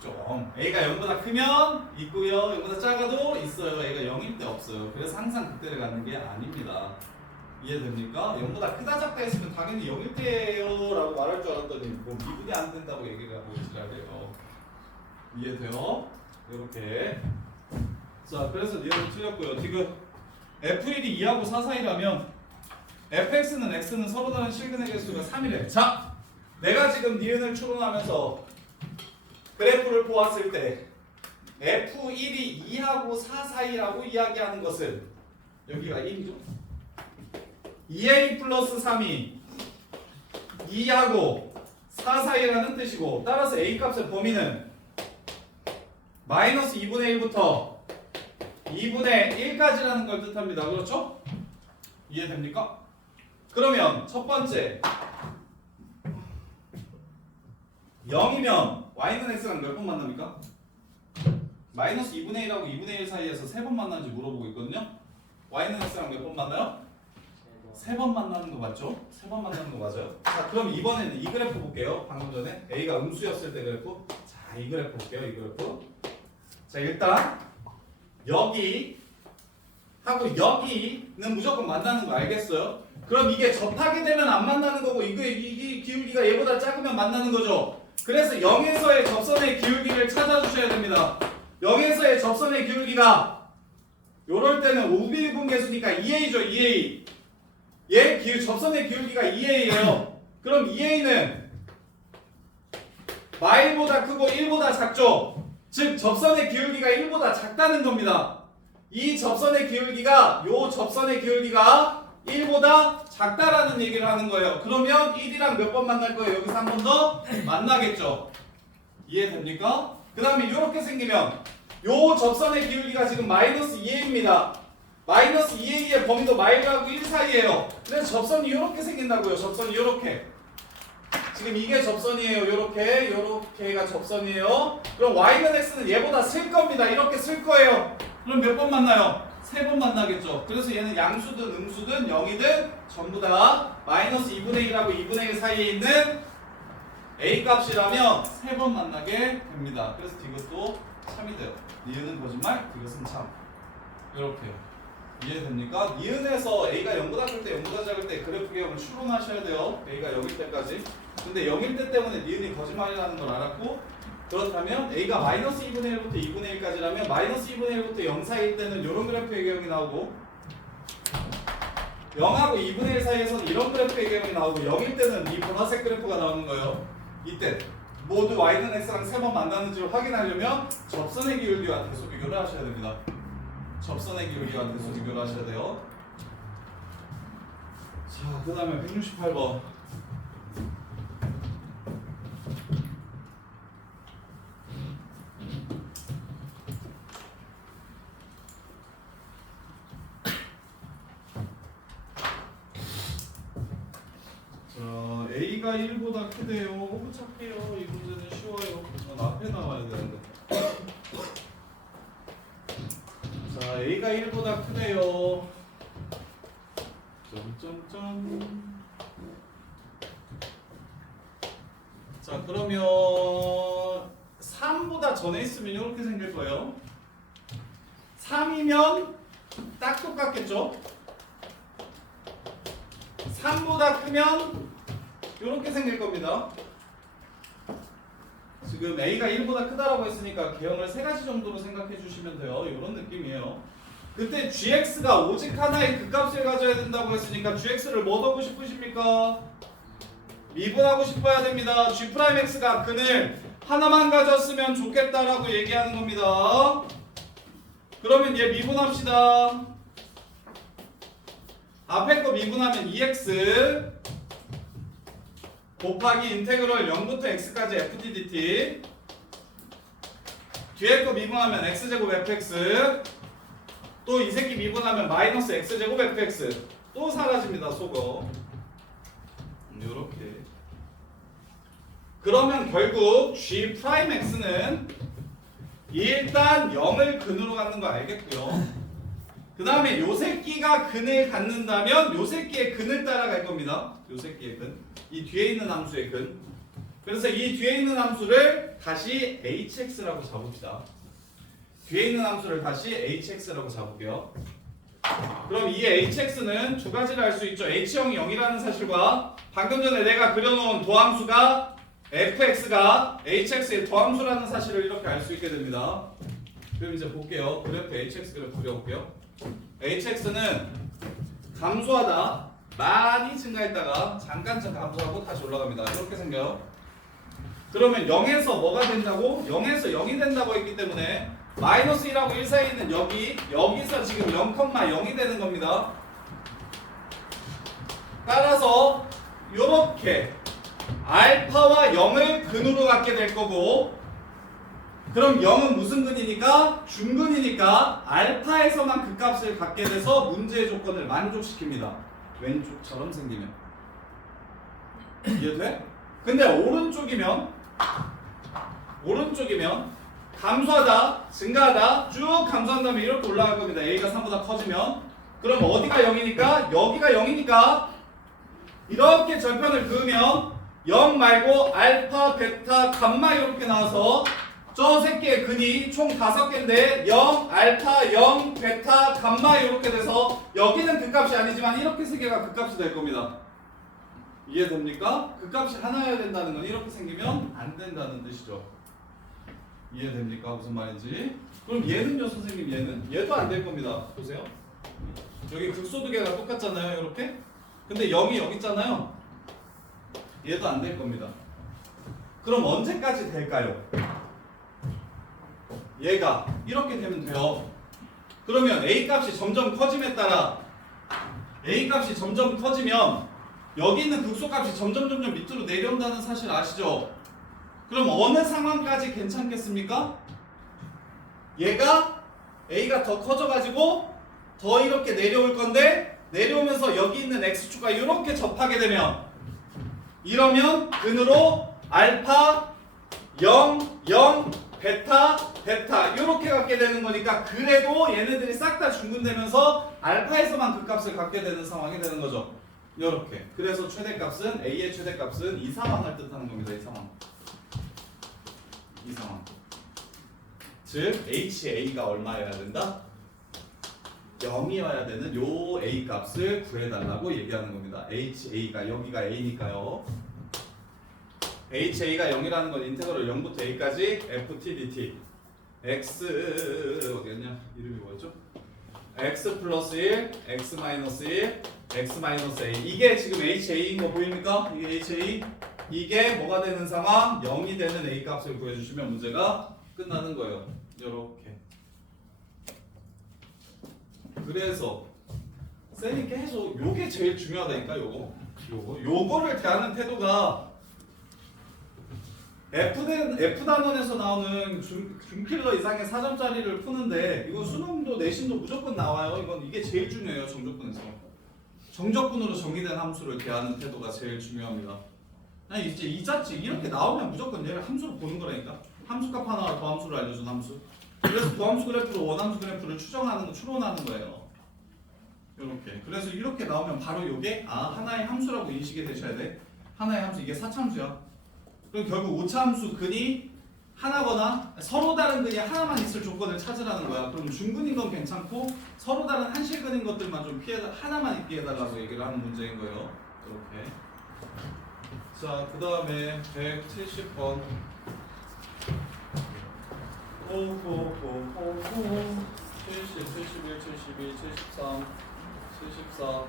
좀 A가 0보다 크면 있고요. 0보다 작아도 있어요. A가 0일 때 없어요. 그래서 항상 극대를 갖는 게 아닙니다. 이해됩니까? 0보다 크다 작다 했으면 당연히 0일 때예요 라고 말할 줄 알았더니 뭐 미분이 안 된다고 얘기를 하고 있어야 돼요. 이해돼요? 이렇게. 자, 그래서 니은은 틀렸고요. 지금 F1이 2하고 4 사이라면 fx는 x는 서로 다른 실근의 개수가 3이래. 자, 내가 지금 니은을 추론하면서 그래프를 보았을 때 F1이 2하고 4 사이라고 이야기하는 것은 여기가 1이죠. 2a 플러스 3이 2하고 4 사이라는 뜻이고, 따라서 a 값의 범위는 마이너스 2분의 1부터 2분의 1까지라는 걸 뜻합니다. 그렇죠? 이해됩니까? 그러면 첫 번째 0이면 y는 x랑 몇 번 만납니까? 마이너스 2분의 1하고 2분의 1 사이에서 3번 만나는지 물어보고 있거든요. y는 x랑 몇 번 만나요? 3번 만나는 거 맞죠? 3번 만나는 거 맞아요? 자, 그럼 이번에는 이 그래프 볼게요. 방금 전에 a가 음수였을 때 그래프. 자, 이 그래프 볼게요. 이 그래프. 자, 일단 여기 하고 여기는 무조건 만나는 거 알겠어요? 그럼 이게 접하게 되면 안 만나는 거고 이게 기울기가 얘보다 작으면 만나는 거죠. 그래서 0에서의 접선의 기울기를 찾아주셔야 됩니다. 0에서의 접선의 기울기가 요럴 때는 우비분계수니까 2a죠. 2a. 얘 접선의 기울기가 2a예요. 그럼 2a는 마일보다 크고 1보다 작죠. 즉 접선의 기울기가 1보다 작다는 겁니다. 이 접선의 기울기가 요 접선의 기울기가 1보다 작다라는 얘기를 하는 거예요. 그러면 1이랑 몇 번 만날 거예요? 여기서 한 번 더 만나겠죠. 이해됩니까? 그 다음에 이렇게 생기면 요 접선의 기울기가 지금 마이너스 2a입니다. 마이너스 2a의 범위도 마일하고 1 사이에요. 그래서 접선이 이렇게 생긴다고요. 접선이 이렇게. 지금 이게 접선이에요. 요렇게가 접선이에요. 그럼 y는 x는 얘보다 쓸 겁니다. 이렇게 쓸 거예요. 그럼 몇 번 만나요? 3번 만나겠죠. 그래서 얘는 양수든 음수든 0이든 전부 다 마이너스 2분의 1하고 2분의 1 사이에 있는 a 값이라면 3번 만나게 됩니다. 그래서 이것도 참이 돼요. 니은은 거짓말, 이것은 참. 이렇게요. 이해됩니까? 니은에서 a가 0보다 클 때, 0보다 작을 때 그래프 개형을 추론하셔야 돼요. a가 0일 때까지. 근데 0일 때 때문에 니은이 거짓말이라는 걸 알았고, 그렇다면 a가 마이너스 2분의 1부터 2분의 1까지라면 마이너스 2분의 1부터 0 사이일 때는 이런 그래프의 개형이 나오고, 0하고 2분의 1 사이에서는 이런 그래프의 개형이 나오고, 0일 때는 이 보라색 그래프가 나오는 거예요. 이때 모두 y는 x랑 3번 만나는지를 확인하려면 접선의 기울기와 대소 비교를 하셔야 됩니다. 접선의 기울기와 대소 비교를 하셔야 돼요. 자, 그 다음에 168번. 자, a가 1보다 크대요. 착해요. 이 문제는 쉬워요. 전 앞에 나와야 되는데. 자, a가 1보다 크대요. 점점점. 자, 그러면 3보다 전에 있으면 이렇게 생길 거예요. 3이면 딱 똑같겠죠? 3보다 크면 이렇게 생길 겁니다. 지금 A가 1보다 크다라고 했으니까 개형을 세 가지 정도로 생각해 주시면 돼요. 이런 느낌이에요. 그때 gx가 오직 하나의 극값을 가져야 된다고 했으니까 gx를 뭐 하고 싶으십니까? 미분하고 싶어야 됩니다. g'x가 근을 하나만 가졌으면 좋겠다라고 얘기하는 겁니다. 그러면 얘 미분합시다. 앞에 거 미분하면 2x 곱하기 인테그럴 0부터 x까지 fddt, 뒤에 거 미분하면 x제곱 fx, 또 이 새끼 미분하면 마이너스 x제곱 fx, 또 사라집니다. 속어 요렇게. 그러면 결국 g'x는 일단 0을 근으로 갖는 거 알겠고요. 그 다음에 요 새끼가 근을 갖는다면 요 새끼의 근을 따라갈 겁니다. 요 새끼의 근, 이 뒤에 있는 함수의 근. 그래서 이 뒤에 있는 함수를 다시 hx라고 잡읍시다. 뒤에 있는 함수를 다시 hx라고 잡을게요. 그럼 이 hx는 두 가지를 알 수 있죠. h형이 0이라는 사실과 방금 전에 내가 그려놓은 도함수가 fx가 hx의 도함수라는 사실을 이렇게 알 수 있게 됩니다. 그럼 이제 볼게요. 그래프 hx 그래프 그려볼게요. hx는 감소하다 많이 증가했다가 잠깐 감소하고 다시 올라갑니다. 이렇게 생겨요. 그러면 0에서 뭐가 된다고? 0에서 0이 된다고 했기 때문에 마이너스 1하고 1 사이에 있는 여기서 지금 0,0이 되는 겁니다. 따라서 요렇게 알파와 0을 근으로 갖게 될 거고, 그럼 0은 무슨 근이니까? 중근이니까 알파에서만 극값을 갖게 돼서 문제의 조건을 만족시킵니다. 왼쪽처럼 생기면. 이해돼? 근데 오른쪽이면 감소하다, 증가하다, 쭉 감소한 다음에 이렇게 올라갈 겁니다. A가 3보다 커지면. 그럼 어디가 0이니까? 여기가 0이니까 이렇게 절편을 그으면 0 말고 알파, 베타, 감마 이렇게 나와서 저 새끼의 근이 총 5개인데 0, 알파, 0, 베타, 감마 이렇게 돼서 여기는 극값이 아니지만 이렇게 3개가 극값이 될 겁니다. 이해됩니까? 극값이 하나여야 된다는 건 이렇게 생기면 안 된다는 뜻이죠. 이해됩니까? 무슨 말인지. 그럼 얘는요 선생님, 얘도 안 될 겁니다. 보세요. 여기 극소두개가 똑같잖아요. 이렇게. 근데 0이 여기 있잖아요. 얘도 안 될 겁니다. 그럼 언제까지 될까요? 얘가 이렇게 되면 돼요. 그러면 A 값이 점점 커짐에 따라 A 값이 점점 커지면 여기 있는 극소값이 점점 밑으로 내려온다는 사실 아시죠? 그럼 어느 상황까지 괜찮겠습니까? 얘가 A가 더 커져가지고 더 이렇게 내려올 건데, 내려오면서 여기 있는 X축과 이렇게 접하게 되면, 이러면 근으로 알파 0, 0, 베타 이렇게 갖게 되는 거니까, 그래도 얘네들이 싹 다 중근되면서 알파에서만 극값을 갖게 되는 상황이 되는 거죠. 이렇게. 그래서 최대값은 A의 최대값은 이 상황을 뜻하는 겁니다. 이 상황. 즉 HA가 얼마여야 된다? 0이어야 되는 요 A 값을 구해달라고 얘기하는 겁니다. HA가 여기가 A니까요. HA가 0이라는 건 인테그럴 0부터 A까지 FTDT X 어디였냐? 이름이 뭐였죠? X 플러스 1, X 마이너스 1, X 마이너스 A. 이게 지금 HA인 거 보입니까? 이게 HA. 이게 뭐가 되는 상황? 0이 되는 A 값을 구해주시면 문제가 끝나는 거예요. 이렇게. 그래서 쌤이 계속 요게 제일 중요하다니까. 요거를 대하는 태도가 F단원에서 나오는 준킬러 이상의 4점짜리를 푸는데, 이건 수능도 내신도 무조건 나와요. 이게 제일 중요해요. 정적분에서. 정적분으로 정의된 함수를 대하는 태도가 제일 중요합니다. 아니 이제 이 자체 이렇게 나오면 무조건 얘를 함수로 보는 거라니까. 함수값 하나와 도함수를 알려준 함수. 그래서 도함수 그래프로 원함수 그래프를 추론하는 거예요. 이렇게. 그래서 이렇게 나오면 바로 요게 하나의 함수라고 인식이 되셔야 돼. 하나의 함수, 이게 4차함수야. 그럼 결국 5차함수 근이 하나거나 서로 다른 근이 하나만 있을 조건을 찾으라는 거야. 그럼 중근인 건 괜찮고 서로 다른 한실근인 것들만 좀 하나만 있게 해달라고 얘기를 하는 문제인 거예요. 이렇게. 자, 그 다음에 170번. 호호호호호. 70, 71, 72, 73, 74,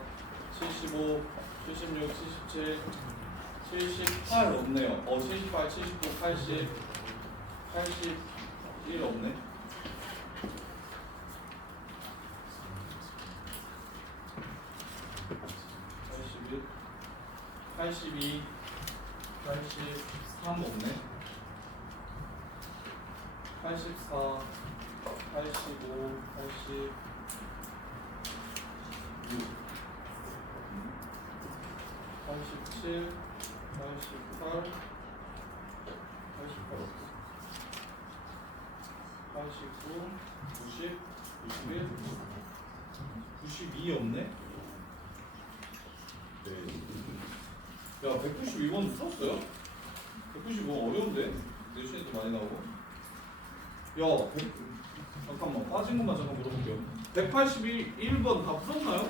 75, 76, 77, 78 없네요. 78, 79, 80, 81 없네. 81, 82, 83 없네. 84, 85, 86, 87, 88, 88 없어. 89, 90, 91, 92 없네. 야, 192번 풀었어요? 192번 어려운데? 내신에도 많이 나오고. 야, 잠깐만, 빠진 것만 잠깐 물어볼게요. 181번 다 풀었나요?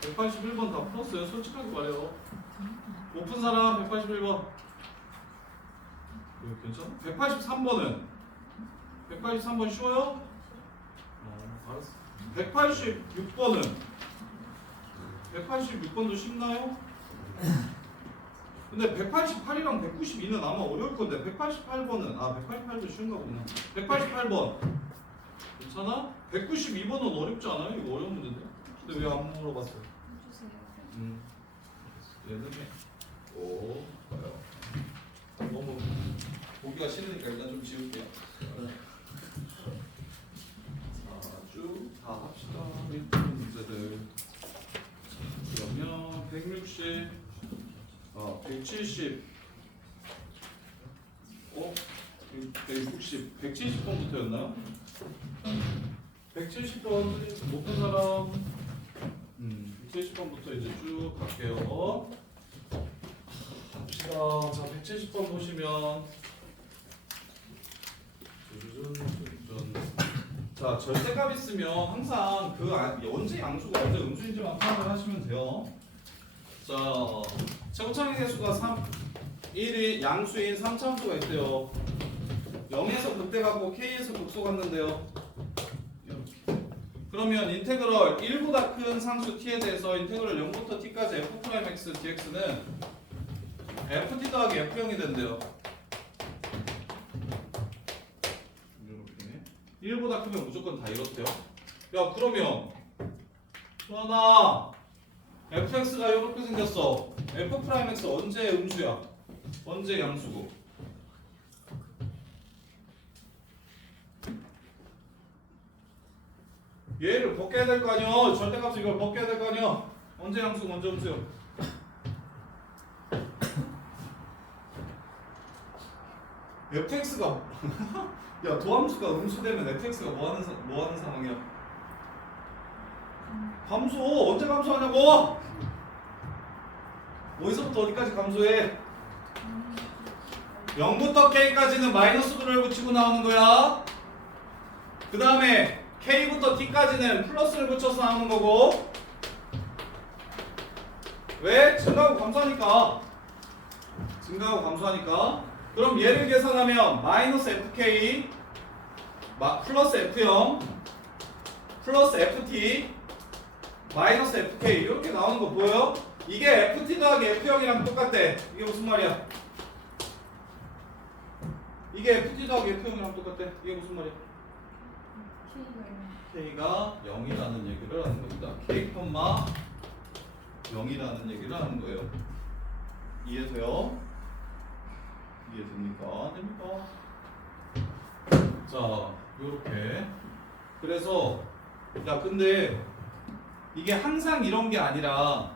181번 다 풀었어요? 솔직하게 말해요. 못 푼 사람 181번. 이거 괜찮아? 183번은? 183번 쉬워요? 알았어. 186번은? 186번도 쉽나요? 근데 188이랑 192는 아마 어려울 건데 188번은 188도 쉬운가 보구나. 188번 괜찮아? 192번은 어렵지 않아요? 이거 어려운 문제인데. 근데 왜 안 물어봤어요? 해주세요. 얘는 오 봐요. 너무 보기가 싫으니까 일단 좀 지울게요. 자, 쭉 다 합시다. 문제들. 그러면 160, 170, 160, 170번부터였나요? 170번 못본 사람, 170번부터 이제 쭉 갈게요. 갑시다. 자, 170번 보시면 자, 절대값 있으면 항상 언제 양수가 언제 음수인지만 파악을 하시면 돼요. 자, 최고차항의 개수가 1이 양수인 3차함수가 있대요. 0에서 극대 갖고 K에서 극소 갔는데요. 그러면 인테그럴 1보다 큰 상수 T에 대해서 인테그럴 0부터 T까지 F'X dx는 FT 더하기 F0이 된대요. 이렇게 1보다 크면 무조건 다 이렇대요. 야, 그러면 수아나 fx가 이렇게 생겼어. f'x 언제 음수야? 언제 양수고? 얘를 벗겨야 될 거 아니야. 절대값을 이걸 벗겨야 될 거 아니야. 언제 양수고 언제 음수야? fx가 야, 도함수가 음수되면 fx가 뭐 하는 상황이야? 감소. 언제 감소하냐고? 어디서부터 어디까지 감소해? 0부터 k까지는 마이너스를 붙이고 나오는 거야. 그 다음에 k부터 t까지는 플러스를 붙여서 나오는 거고. 왜? 증가하고 감소하니까. 증가하고 감소하니까. 그럼 얘를 계산하면 마이너스 fk 플러스 f0 플러스 ft 마이너스 fk 이렇게 나오는 거 보여요? 이게 ft 더하기 f0이랑 똑같대. 이게 무슨 말이야? 이게 ft 더하기 f0이랑 똑같대. 이게 무슨 말이야? k가 0이라는 얘기를 하는 겁니다. k, 0이라는 얘기를 하는 거예요. 이해돼요? 이해됩니까? 됩니까? 자, 요렇게. 그래서 야, 근데 이게 항상 이런 게 아니라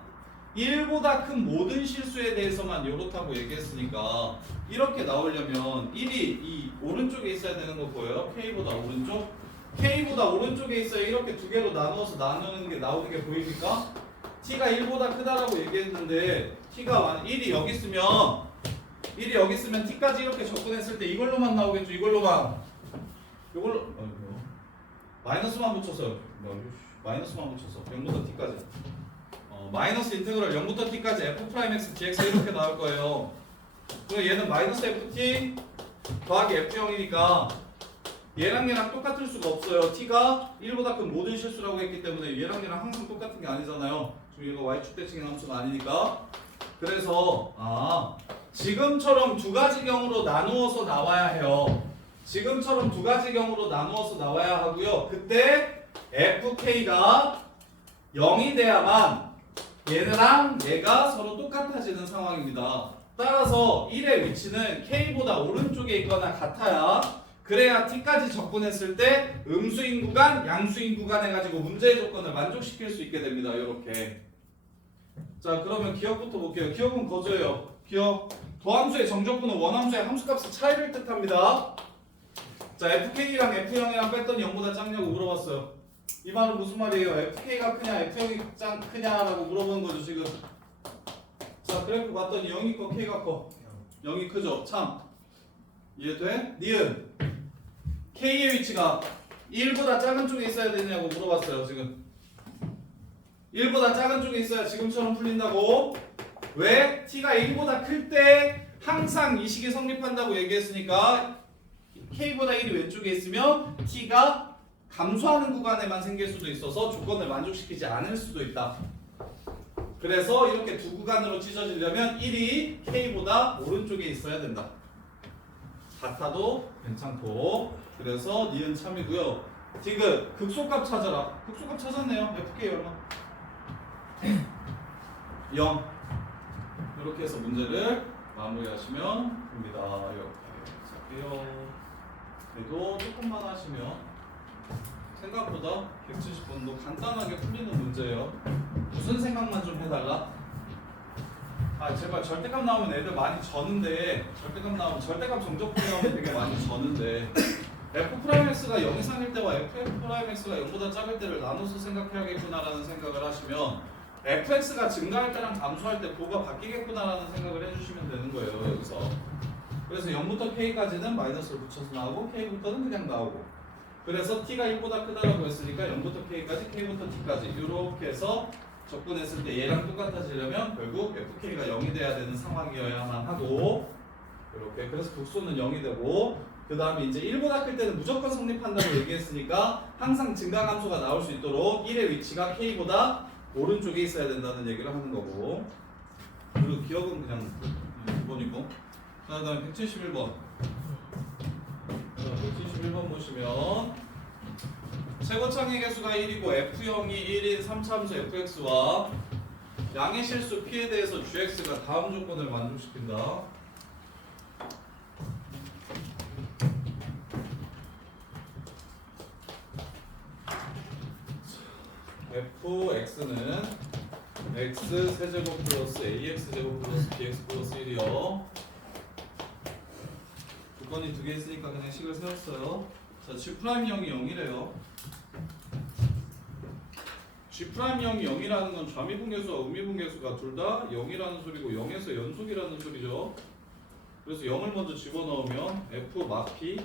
1보다 큰 모든 실수에 대해서만 요렇다고 얘기했으니까 이렇게 나오려면 1이 이 오른쪽에 있어야 되는 거 보여요? K보다 오른쪽? K보다 오른쪽에 있어야 이렇게 두 개로 나누어서 나누는 게 나오는 게 보입니까? T가 1보다 크다라고 얘기했는데 T가 1이 여기 있으면 T까지 이렇게 접근했을 때 이걸로만 나오겠죠? 이걸로만. 이걸로 마이너스만 붙여서 0부터 T까지. 마이너스 인테그럴 0부터 t까지 f 프라임 x dx 이렇게 나올 거예요. 그럼 얘는 마이너스 ft 더하기 f0이니까 얘랑 똑같을 수가 없어요. t가 1보다 큰 모든 실수라고 했기 때문에 얘랑 항상 똑같은 게 아니잖아요. 지금 얘가 y축 대칭의 함수가 아니니까. 그래서 지금처럼 두 가지 경우로 나누어서 나와야 해요. 지금처럼 두 가지 경우로 나누어서 나와야 하고요. 그때 fk가 0이 돼야만 얘랑 얘가 서로 똑같아지는 상황입니다. 따라서 1의 위치는 k보다 오른쪽에 있거나 같아야 그래야 t까지 접근했을 때 음수인 구간, 양수인 구간 해가지고 문제의 조건을 만족시킬 수 있게 됩니다. 이렇게. 자, 그러면 기억부터 볼게요. 기억은 거저예요. 기억. 도함수의 정적분은 원함수의 함수값의 차이를 뜻합니다. 자, fk랑 f0이랑 뺐더니 0보다 작냐고 물어봤어요. 이 말은 무슨 말이에요? fk가 크냐, f0이 크냐라고 물어보는 거죠, 지금. 자, 그래프 봤더니 0이 커, k가 커. 0이 크죠? 참. 이해돼? 니은. k의 위치가 1보다 작은 쪽에 있어야 되냐고 물어봤어요, 지금. 1보다 작은 쪽에 있어야 지금처럼 풀린다고. 왜? t가 1보다 클 때 항상 이 식이 성립한다고 얘기했으니까 k보다 1이 왼쪽에 있으면 t가 감소하는 구간에만 생길 수도 있어서 조건을 만족시키지 않을 수도 있다. 그래서 이렇게 두 구간으로 찢어지려면 1이 k보다 오른쪽에 있어야 된다. 같아도 괜찮고. 그래서 니은 참이고요. 디귿 극소값 찾아라. 극소값 찾았네요. fk 얼마? 0. 이렇게 해서 문제를 마무리하시면 됩니다. 이렇게 할게요. 그래도 조금만 하시면 생각보다 170번도 간단하게 풀리는 문제예요. 무슨 생각만 좀 해달라. 제발 절대값 나오면 애들 많이 져는데, 절대값 정적분이 나오면 되게 많이 져는데, f'x가 0 이상일 때와 f'x가 0보다 작을 때를 나눠서 생각해야겠구나라는 생각을 하시면 fx가 증가할 때랑 감소할 때 보가 바뀌겠구나라는 생각을 해주시면 되는 거예요, 여기서. 그래서 0부터 k까지는 마이너스를 붙여서 나오고 k부터는 그냥 나오고, 그래서 t가 1보다 크다라고 했으니까 0부터 k까지, k부터 t까지 이렇게 해서 접근했을 때 얘랑 똑같아지려면 결국 fk가 0이 돼야 되는 상황이어야만 하고, 이렇게. 그래서 극소는 0이 되고, 그 다음에 이제 1보다 클 때는 무조건 성립한다고 얘기했으니까 항상 증가함수가 나올 수 있도록 1의 위치가 k보다 오른쪽에 있어야 된다는 얘기를 하는 거고. 그리고 기억은 그냥 2번이고. 그 다음에 171번. 171번 보시면 최고창의 개수가 1이고 f0이 1인 3차함수 fx와 양의 실수 p에 대해서 gx가 다음 조건을 만족시킨다. fx는 x 세제곱 플러스 ax 제곱 플러스 bx 플러스 1이요. 조건이 두 개 있으니까 그냥 식을 세웠어요. 자, G'형이 0이래요. G'형이 0이라는 건 좌미분계수와 우미분계수가 둘 다 0이라는 소리고 0에서 연속이라는 소리죠. 그래서 0을 먼저 집어넣으면 f 막 p,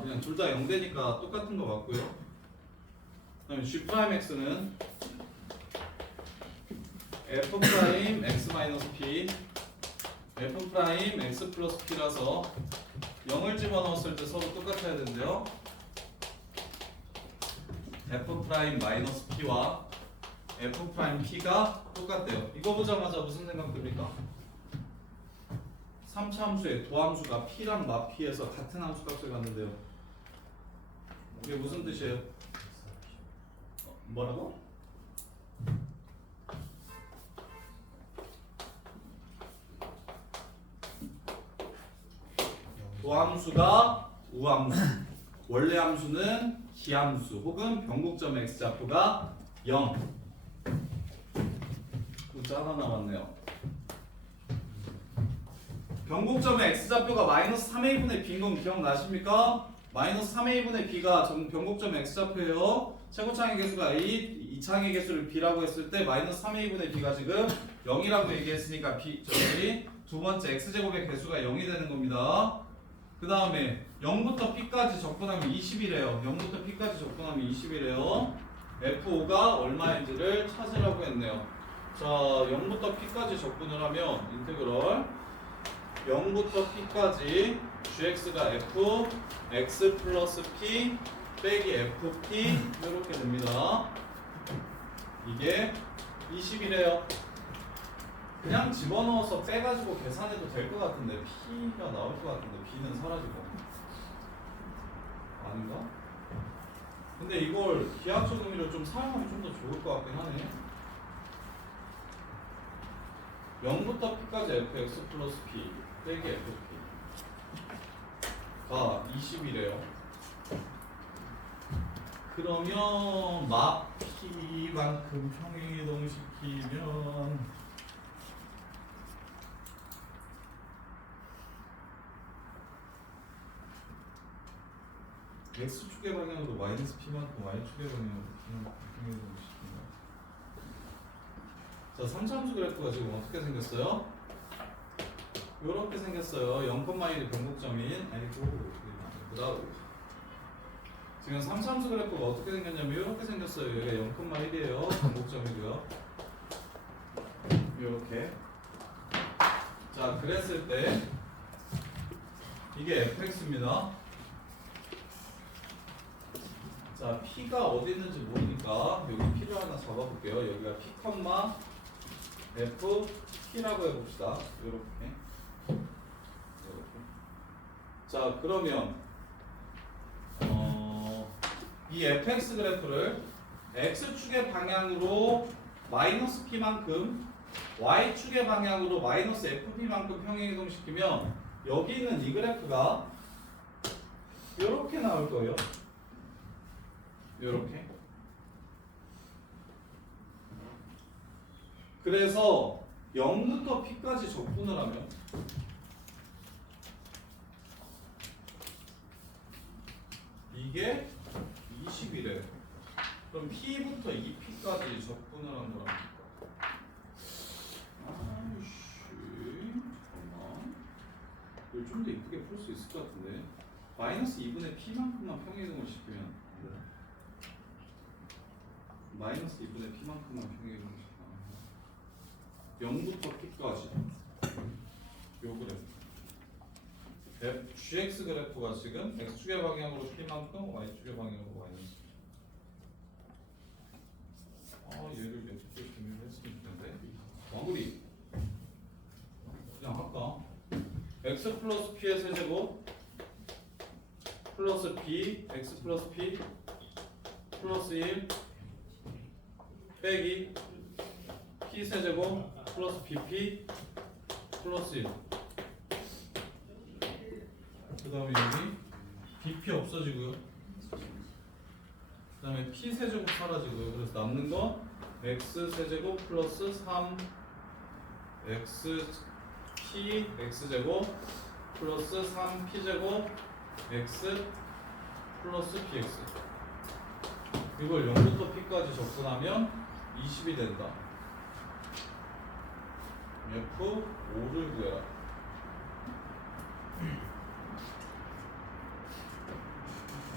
그냥 둘 다 0되니까 똑같은 거 맞고요. 그다음에 G'x는 f'x-p, f'x 플러스 p라서 0을 집어넣었을 때 서로 똑같아야 되는데요. f'-p와 f'p가 똑같대요. 이거 보자마자 무슨 생각 듭니까? 3차 함수의 도함수가 p랑 마p에서 같은 함수 값을 갖는데요. 이게 무슨 뜻이에요? 뭐라고? 도함수가 우함수, 원래 함수는 기함수 혹은 변곡점 x좌표가 0. 문자 하나 남았네요. 변곡점의 x좌표가 마이너스 3a 분의 b인 건 기억나십니까? 마이너스 3a 분의 b가 변곡점 x좌표예요. 최고창의 개수가 a, 이창의 개수를 b라고 했을 때 마이너스 3a 분의 b가 지금 0이라고 얘기했으니까 두 번째 x제곱의 개수가 0이 되는 겁니다. 그 다음에 0부터 p까지 접근하면 20이래요. 0부터 p까지 접근하면 20이래요. F5가 얼마인지를 찾으라고 했네요. 자, 0부터 P까지 적분을 하면 인테그럴 0부터 P까지 gx가 f x 플러스 p 빼기 fp 이렇게 됩니다. 이게 20이래요. 그냥 집어넣어서 빼가지고 계산해도 될 것 같은데 p가 나올 것 같은데 b는 사라지고 아닌가? 근데 이걸 기하학적 의미로 좀 사용하면 좀 더 좋을 것 같긴 하네. 0부터 p까지 fx 플러스 p 빼기 fp가 20이래요. 그러면 막 p만큼 평행이동시키면 x축의 방향으로 마이너스 p만큼 y축의 방향으로 평행이동시킨다. 자, 3차함수 그래프가 지금 어떻게 생겼어요? 요렇게 생겼어요. 0,1이 변곡점인 지금 3차함수 그래프가 어떻게 생겼냐면 요렇게 생겼어요. 여기가 0,1이에요. 변곡점이고요. 요렇게. 자, 그랬을 때 이게 fx입니다. 자, p가 어디 있는지 모르니까 여기 p를 하나 잡아볼게요. 여기가 p, f, p라고 해봅시다. 요렇게. 자, 그러면 이 fx 그래프를 x축의 방향으로 마이너스 p만큼 y축의 방향으로 마이너스 fp만큼 평행이동시키면 여기 있는 이 그래프가 요렇게 나올 거예요. 요렇게. 그래서 0부터 p까지 적분을 하면 이게 20이래. 그럼 p부터 2p까지 적분을 한 거랍니까? 아이씨, 잠깐만. 이걸 좀 더 이쁘게 풀 수 있을 것 같은데. 마이너스 2분의 p만큼만 평행이동을 시키면 안 되나? 마이너스 2분의 p만큼만 평행이동을 시키면 0부터 p까지 요 그래프 gx 그래프가 지금 x축의 방향으로 p만큼 y축의 방향으로 마이너스 얘를 몇 개 정리를 했으면 좋겠는데 마무리 그냥 할까? x 플러스 p의 세제곱 플러스 b x 플러스 p 플러스 1 빼기 p 세제곱 플러스 bp 플러스 1 그 다음에 여기 bp 없어지고요. 그 다음에 p 세제곱 사라지고요. 그래서 남는 거 x 세제곱 플러스 3 x p x제곱 플러스 3p 제곱 x 플러스 px 이걸 0부터 p까지 적분하면 20이 된다. F5를 구해라.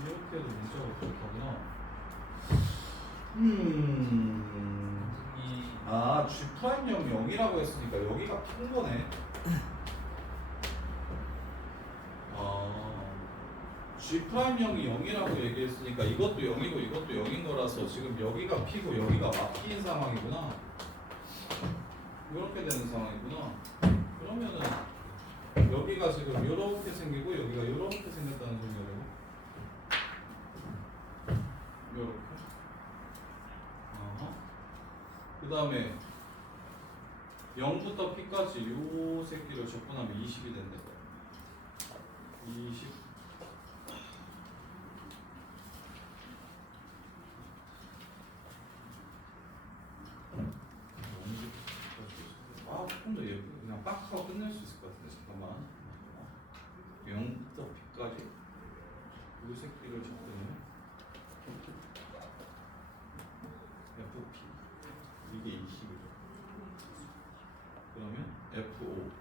이렇게 해도 문자가 그렇구나. G'형 0이라고 했으니까 여기가 P인 거네. G'형이 0이라고 얘기했으니까 이것도 0이고 이것도 0인 거라서 지금 여기가 P고 여기가 막히는 상황이구나. 이렇게 되는 상황이구나. 그러면은 여기가 지금 이렇게 생기고 여기가 이렇게 생겼다는 소리가 되고 이렇게. 그 다음에 0부터 P까지 요 새끼를 적분하면 20이 된대. 20. 조금 더 예쁘게 그냥 빡 하고 끝낼 수 있을 것 같은데 잠깐만. 0부터 P까지 요 새끼를 적분하면 FP 이게 20이죠. 그러면 F5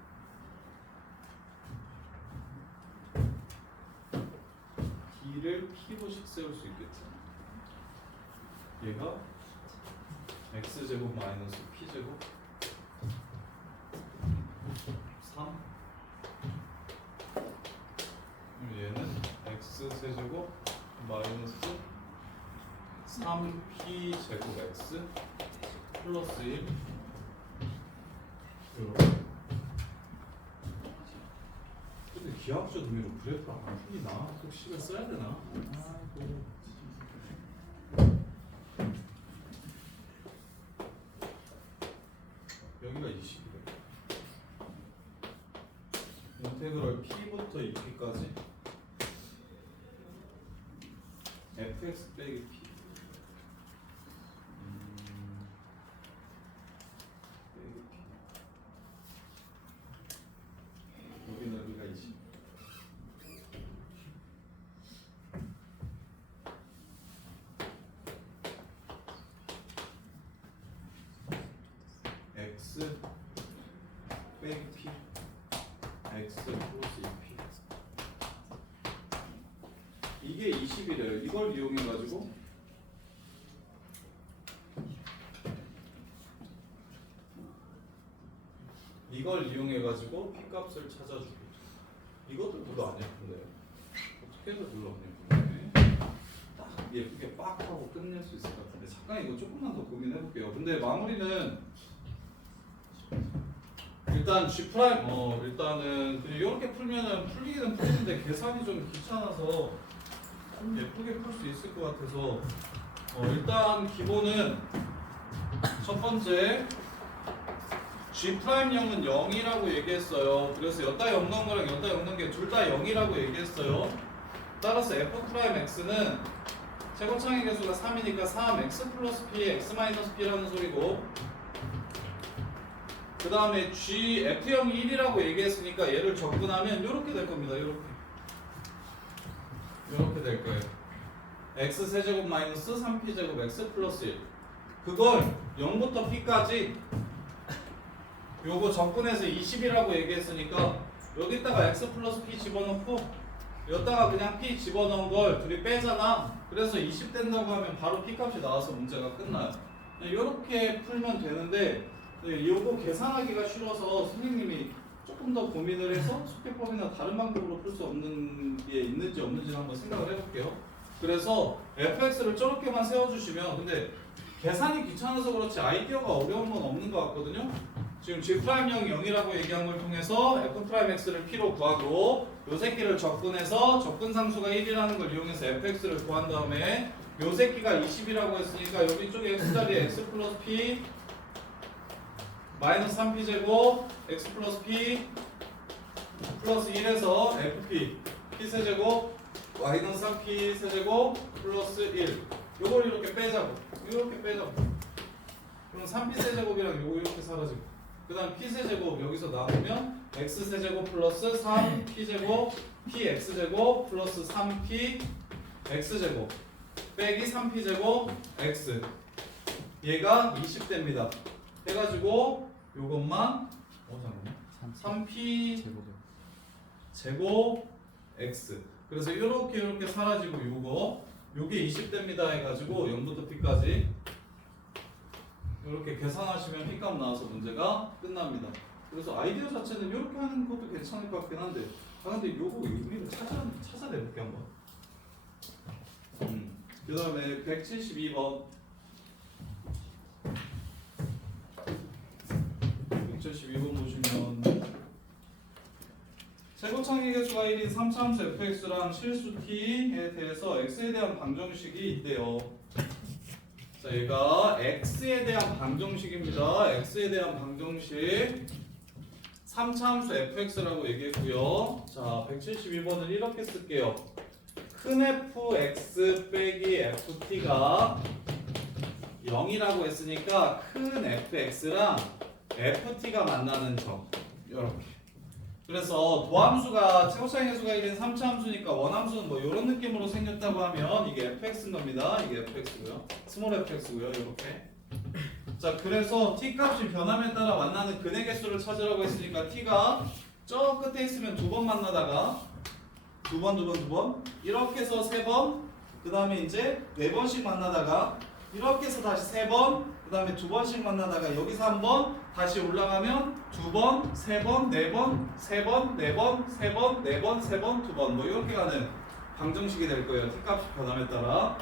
B를 P로씩 세울 수 있겠죠. 얘가 x제곱 마이너스 p제곱 3 얘는 x세제곱 마이너스 3p 제곱 x 플러스 1 이렇게. 근데 기하학적 의미로 그래프가 안 풀리나? 또 시간 써야 되나? 아이고. 여기가 20이래. 인테그럴 p부터 2p까지 fx 빼기 p 빼기 p 여기가 20. x 빼기 p x 플러스 2p 이게 20이래요. 이걸 이용해가지고 p 값을 찾아주고 이것도 그거 아니야 근데 어떻게 해서 눌렀냐 딱 예쁘게 빡 하고 끝낼 수 있을 것 같은데 잠깐 이거 조금만 더 고민해볼게요. 근데 마무리는 일단 G 프라임 일단은 그냥 이렇게 풀면은 풀리기는 풀리는데 계산이 좀 귀찮아서 좀 예쁘게 풀 수 있을 것 같아서 일단 기본은 첫 번째 G 프라임형은 0이라고 얘기했어요. 그래서 여따 0 넣은 거랑 여따 0 넣은 게 둘 다 0이라고 얘기했어요. 따라서 F 프라임 X는 최고창의 개수가 3이니까 3x 플러스 p x 마이너스 p라는 소리고 그 다음에 G F형이 1이라고 얘기했으니까 얘를 적분하면 이렇게 될 겁니다. 이렇게 될 거예요. x 세제곱 마이너스 3p 제곱 x 플러스 1 그걸 0부터 p까지 요거 적분해서 20이라고 얘기했으니까 여기다가 x 플러스 p 집어넣고 여기다가 그냥 p 집어넣은 걸 둘이 빼잖아. 그래서 20 된다고 하면 바로 p 값이 나와서 문제가 끝나요. 이렇게 풀면 되는데 요거 계산하기가 싫어서 선생님이 조금 더 고민을 해서 수평법이나 다른 방법으로 풀 수 없는 게 있는지 없는지 한번 생각을 해볼게요. 그래서 fx를 저렇게만 세워주시면 근데 계산이 귀찮아서 그렇지 아이디어가 어려운 건 없는 것 같거든요. 지금 G'형이 0이라고 얘기한 걸 통해서 F'X를 P로 구하고 요 새끼를 적분해서 적분상수가 1이라는 걸 이용해서 fx를 구한 다음에 요 새끼가 20이라고 했으니까 여기 쪽에 x자리에 x 플러스 p 마이너스 3p 제곱 x 플러스 p 플러스 1에서 fp p 세제곱 마이너스 3p 세제곱 플러스 1 요걸 이렇게 빼자고 그럼 3p 세제곱이랑 요거 이렇게 사라지고 그 다음 p 세제곱 여기서 나오면 x 세제곱 플러스 3p 제곱 px 제곱 플러스 3p x 제곱 빼기 3p 제곱 x 얘가 20대입니다. 해가지고 요것만 잠깐만 3p 제곱 x 그래서 이렇게 사라지고 요게 20대입니다 해가지고 0부터 p까지 이렇게 계산하시면 p값 나와서 문제가 끝납니다. 그래서 아이디어 자체는 이렇게 하는 것도 괜찮을 것 같긴 한데 근데 요거 우리가 찾아내볼게 한번. 그 다음에 172번 172번 보시면 최고창의 개수가 1인 3차함수 fx랑 실수 t에 대해서 x에 대한 방정식이 있대요. 자, 얘가 x에 대한 방정식입니다. x에 대한 방정식 3차함수 fx라고 얘기했고요. 자, 172번을 이렇게 쓸게요. 큰 fx 빼기 ft가 0이라고 했으니까 큰 fx랑 ft가 만나는 점 이렇게. 그래서 도함수가 최고차의 개수가 1인 3차함수니까 원함수는 뭐 이런 느낌으로 생겼다고 하면 이게 fx인 겁니다. 이게 fx고요. 스몰 fx고요. 이렇게. 자, 그래서 t 값이 변함에 따라 만나는 근의 개수를 찾으라고 했으니까 t가 저 끝에 있으면 두 번 만나다가 두 번 이렇게 해서 세 번, 그 다음에 이제 네 번씩 만나다가 이렇게 해서 다시 3번, 그 다음에 2번씩 만나다가 여기서 한 번, 다시 올라가면 2번, 3번, 4번, 3번, 4번, 3번, 4번, 3번, 2번 뭐 이렇게 가는 방정식이 될 거예요. t값이 변함에 따라.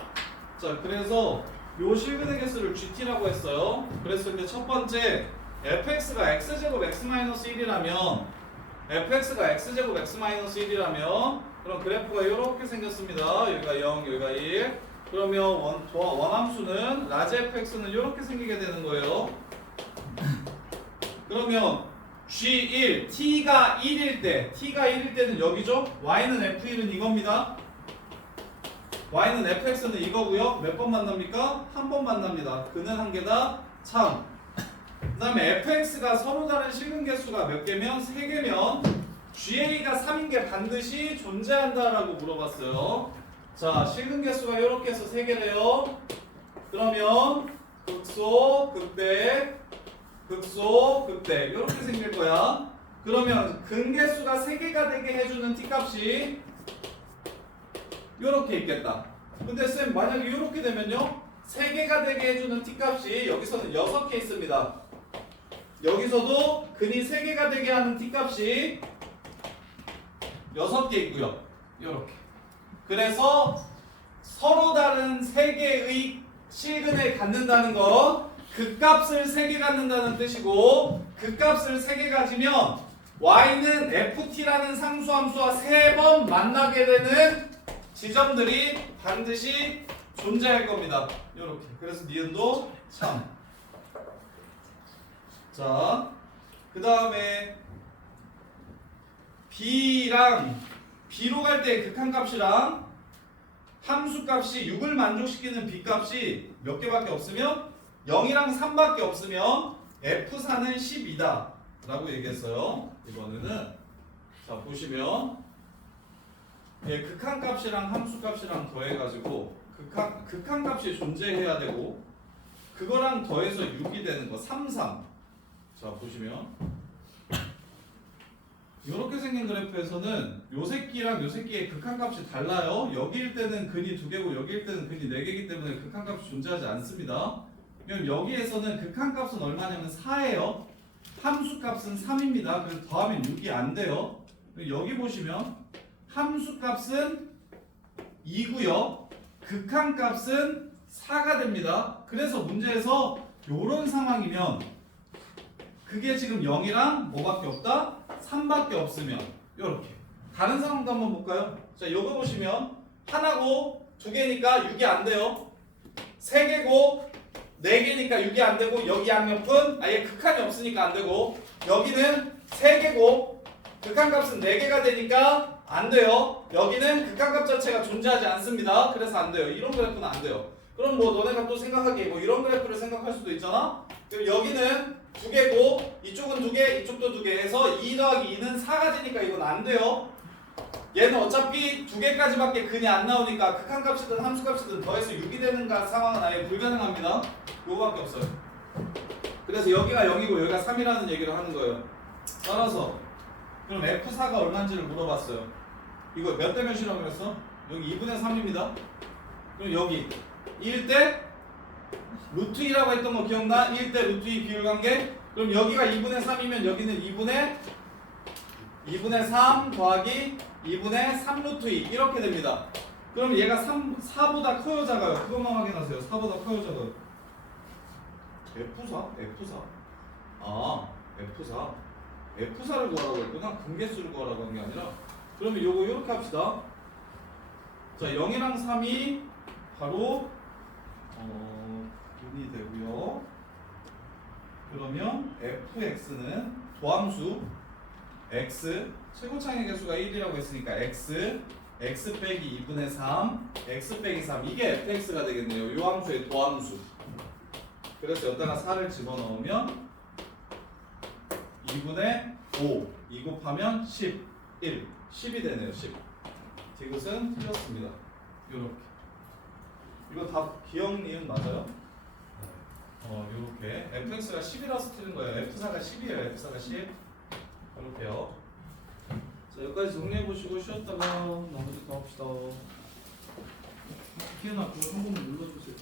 자, 그래서 요 실근의 개수를 GT라고 했어요. 그래서 이제 첫 번째 fx가 x제곱 x-1이라면 fx가 x제곱 x-1이라면 그럼 그래프가 이렇게 생겼습니다. 여기가 0, 여기가 1. 그러면 원함수는 라지 fx는 이렇게 생기게 되는 거예요. 그러면 g1, t가 1일 때는 여기죠. y는 f1은 이겁니다. y는 fx는 이거고요. 몇 번 만납니까? 한 번 만납니다. 그는 한 개다. 참. 그 다음에 fx가 서로 다른 실근 개수가 몇 개면? 3개면 GA가 3인 게 반드시 존재한다라고 물어봤어요. 자, 실근 개수가 이렇게 해서 3개래요. 그러면 극소, 극대, 극소, 극대 이렇게 생길 거야. 그러면 근개수가 3개가 되게 해주는 t값이 이렇게 있겠다. 근데 쌤 만약에 이렇게 되면요 3개가 되게 해주는 t값이 여기서는 6개 있습니다. 여기서도 근이 3개가 되게 하는 t값이 6개 있고요. 이렇게. 그래서 서로 다른 3개의 실근을 갖는다는 건 그 값을 3개 갖는다는 뜻이고 그 값을 3개 가지면 y는 ft라는 상수함수와 3번 만나게 되는 지점들이 반드시 존재할 겁니다. 이렇게. 그래서 니은도 참. 자, 그 다음에 b로 갈 때 극한값이랑 함수값이 6을 만족시키는 b값이 몇 개밖에 없으면 0이랑 3밖에 없으면 f4는 12다 라고 얘기했어요. 이번에는 자 보시면 예, 극한값이랑 함수값이랑 더해가지고 극한값이 존재해야 되고 그거랑 더해서 6이 되는 거 3, 3. 자 보시면 이렇게 생긴 그래프에서는 요 새끼랑 요 새끼의 극한값이 달라요. 여기일 때는 근이 2개고 여기일 때는 근이 4개이기 때문에 극한값이 존재하지 않습니다. 그럼 여기에서는 극한값은 얼마냐면 4예요. 함수값은 3입니다. 그래서 더하면 6이 안 돼요. 여기 보시면 함수값은 2고요. 극한값은 4가 됩니다. 그래서 문제에서 요런 상황이면 그게 지금 0이랑 뭐밖에 없다? 3밖에 없으면 요렇게. 다른 상황도 한번 볼까요? 자, 요거 보시면 하나고 2개니까 6이 안 돼요. 3개고 4개니까 6이 안 되고 여기 양옆은 아예 극한이 없으니까 안 되고 여기는 3개고 극한값은 4개가 되니까 안 돼요. 여기는 극한값 자체가 존재하지 않습니다. 그래서 안 돼요. 이런 그래프는 안 돼요. 그럼 뭐 너네가 또 생각하기에 뭐 이런 그래프를 생각할 수도 있잖아. 그럼 여기는 2개고 이쪽은 2개 이쪽도 2개 해서 2 더하기 2는 4가 되니까 이건 안 돼요. 얘는 어차피 2개까지밖에 근이 안 나오니까 극한값이든 함수값이든 더해서 6이 되는 상황은 아예 불가능합니다. 요거밖에 없어요. 그래서 여기가 0이고 여기가 3이라는 얘기를 하는 거예요. 따라서 그럼 F4가 얼마인지를 물어봤어요. 이거 몇 대 몇이라고 그랬어? 여기 2분의 3입니다. 그럼 여기 1대 루트 2라고 했던 거 기억나? 1대 루트 2 비율 관계? 그럼 여기가 2분의 3이면 여기는 2분의 3 더하기 2분의 3 루트 2 이렇게 됩니다. 그럼 얘가 4보다 커요 작아요? 그것만 확인하세요. 4보다 커요 작아요? F4? F4? 아 F4 F4를 구하라고 했구나. 근개수를 구하라고 한 게 아니라. 그러면 요거 이렇게 합시다. 자 0이랑 3이 바로 분이 되고요. 그러면 fx는 도함수 x 최고창의 개수가 1이라고 했으니까 x 빼기 2분의 3 x 빼기 3 이게 fx가 되겠네요. 요 함수의 도함수. 그래서 여기다가 4를 집어넣으면 2분의 5 2 곱하면 11 10이 되네요. 10 디귿은 틀렸습니다. 요렇게 이거 다 기억 니은 맞아요? 요렇게 fx가 10이라서 틀린 거예요. f4가 10이에요. f4가 10 이렇게요. 자 여기까지 정리해 보시고 쉬었다가 나머지 더 합시다. 키우나 그거 한 번만 눌러주세요.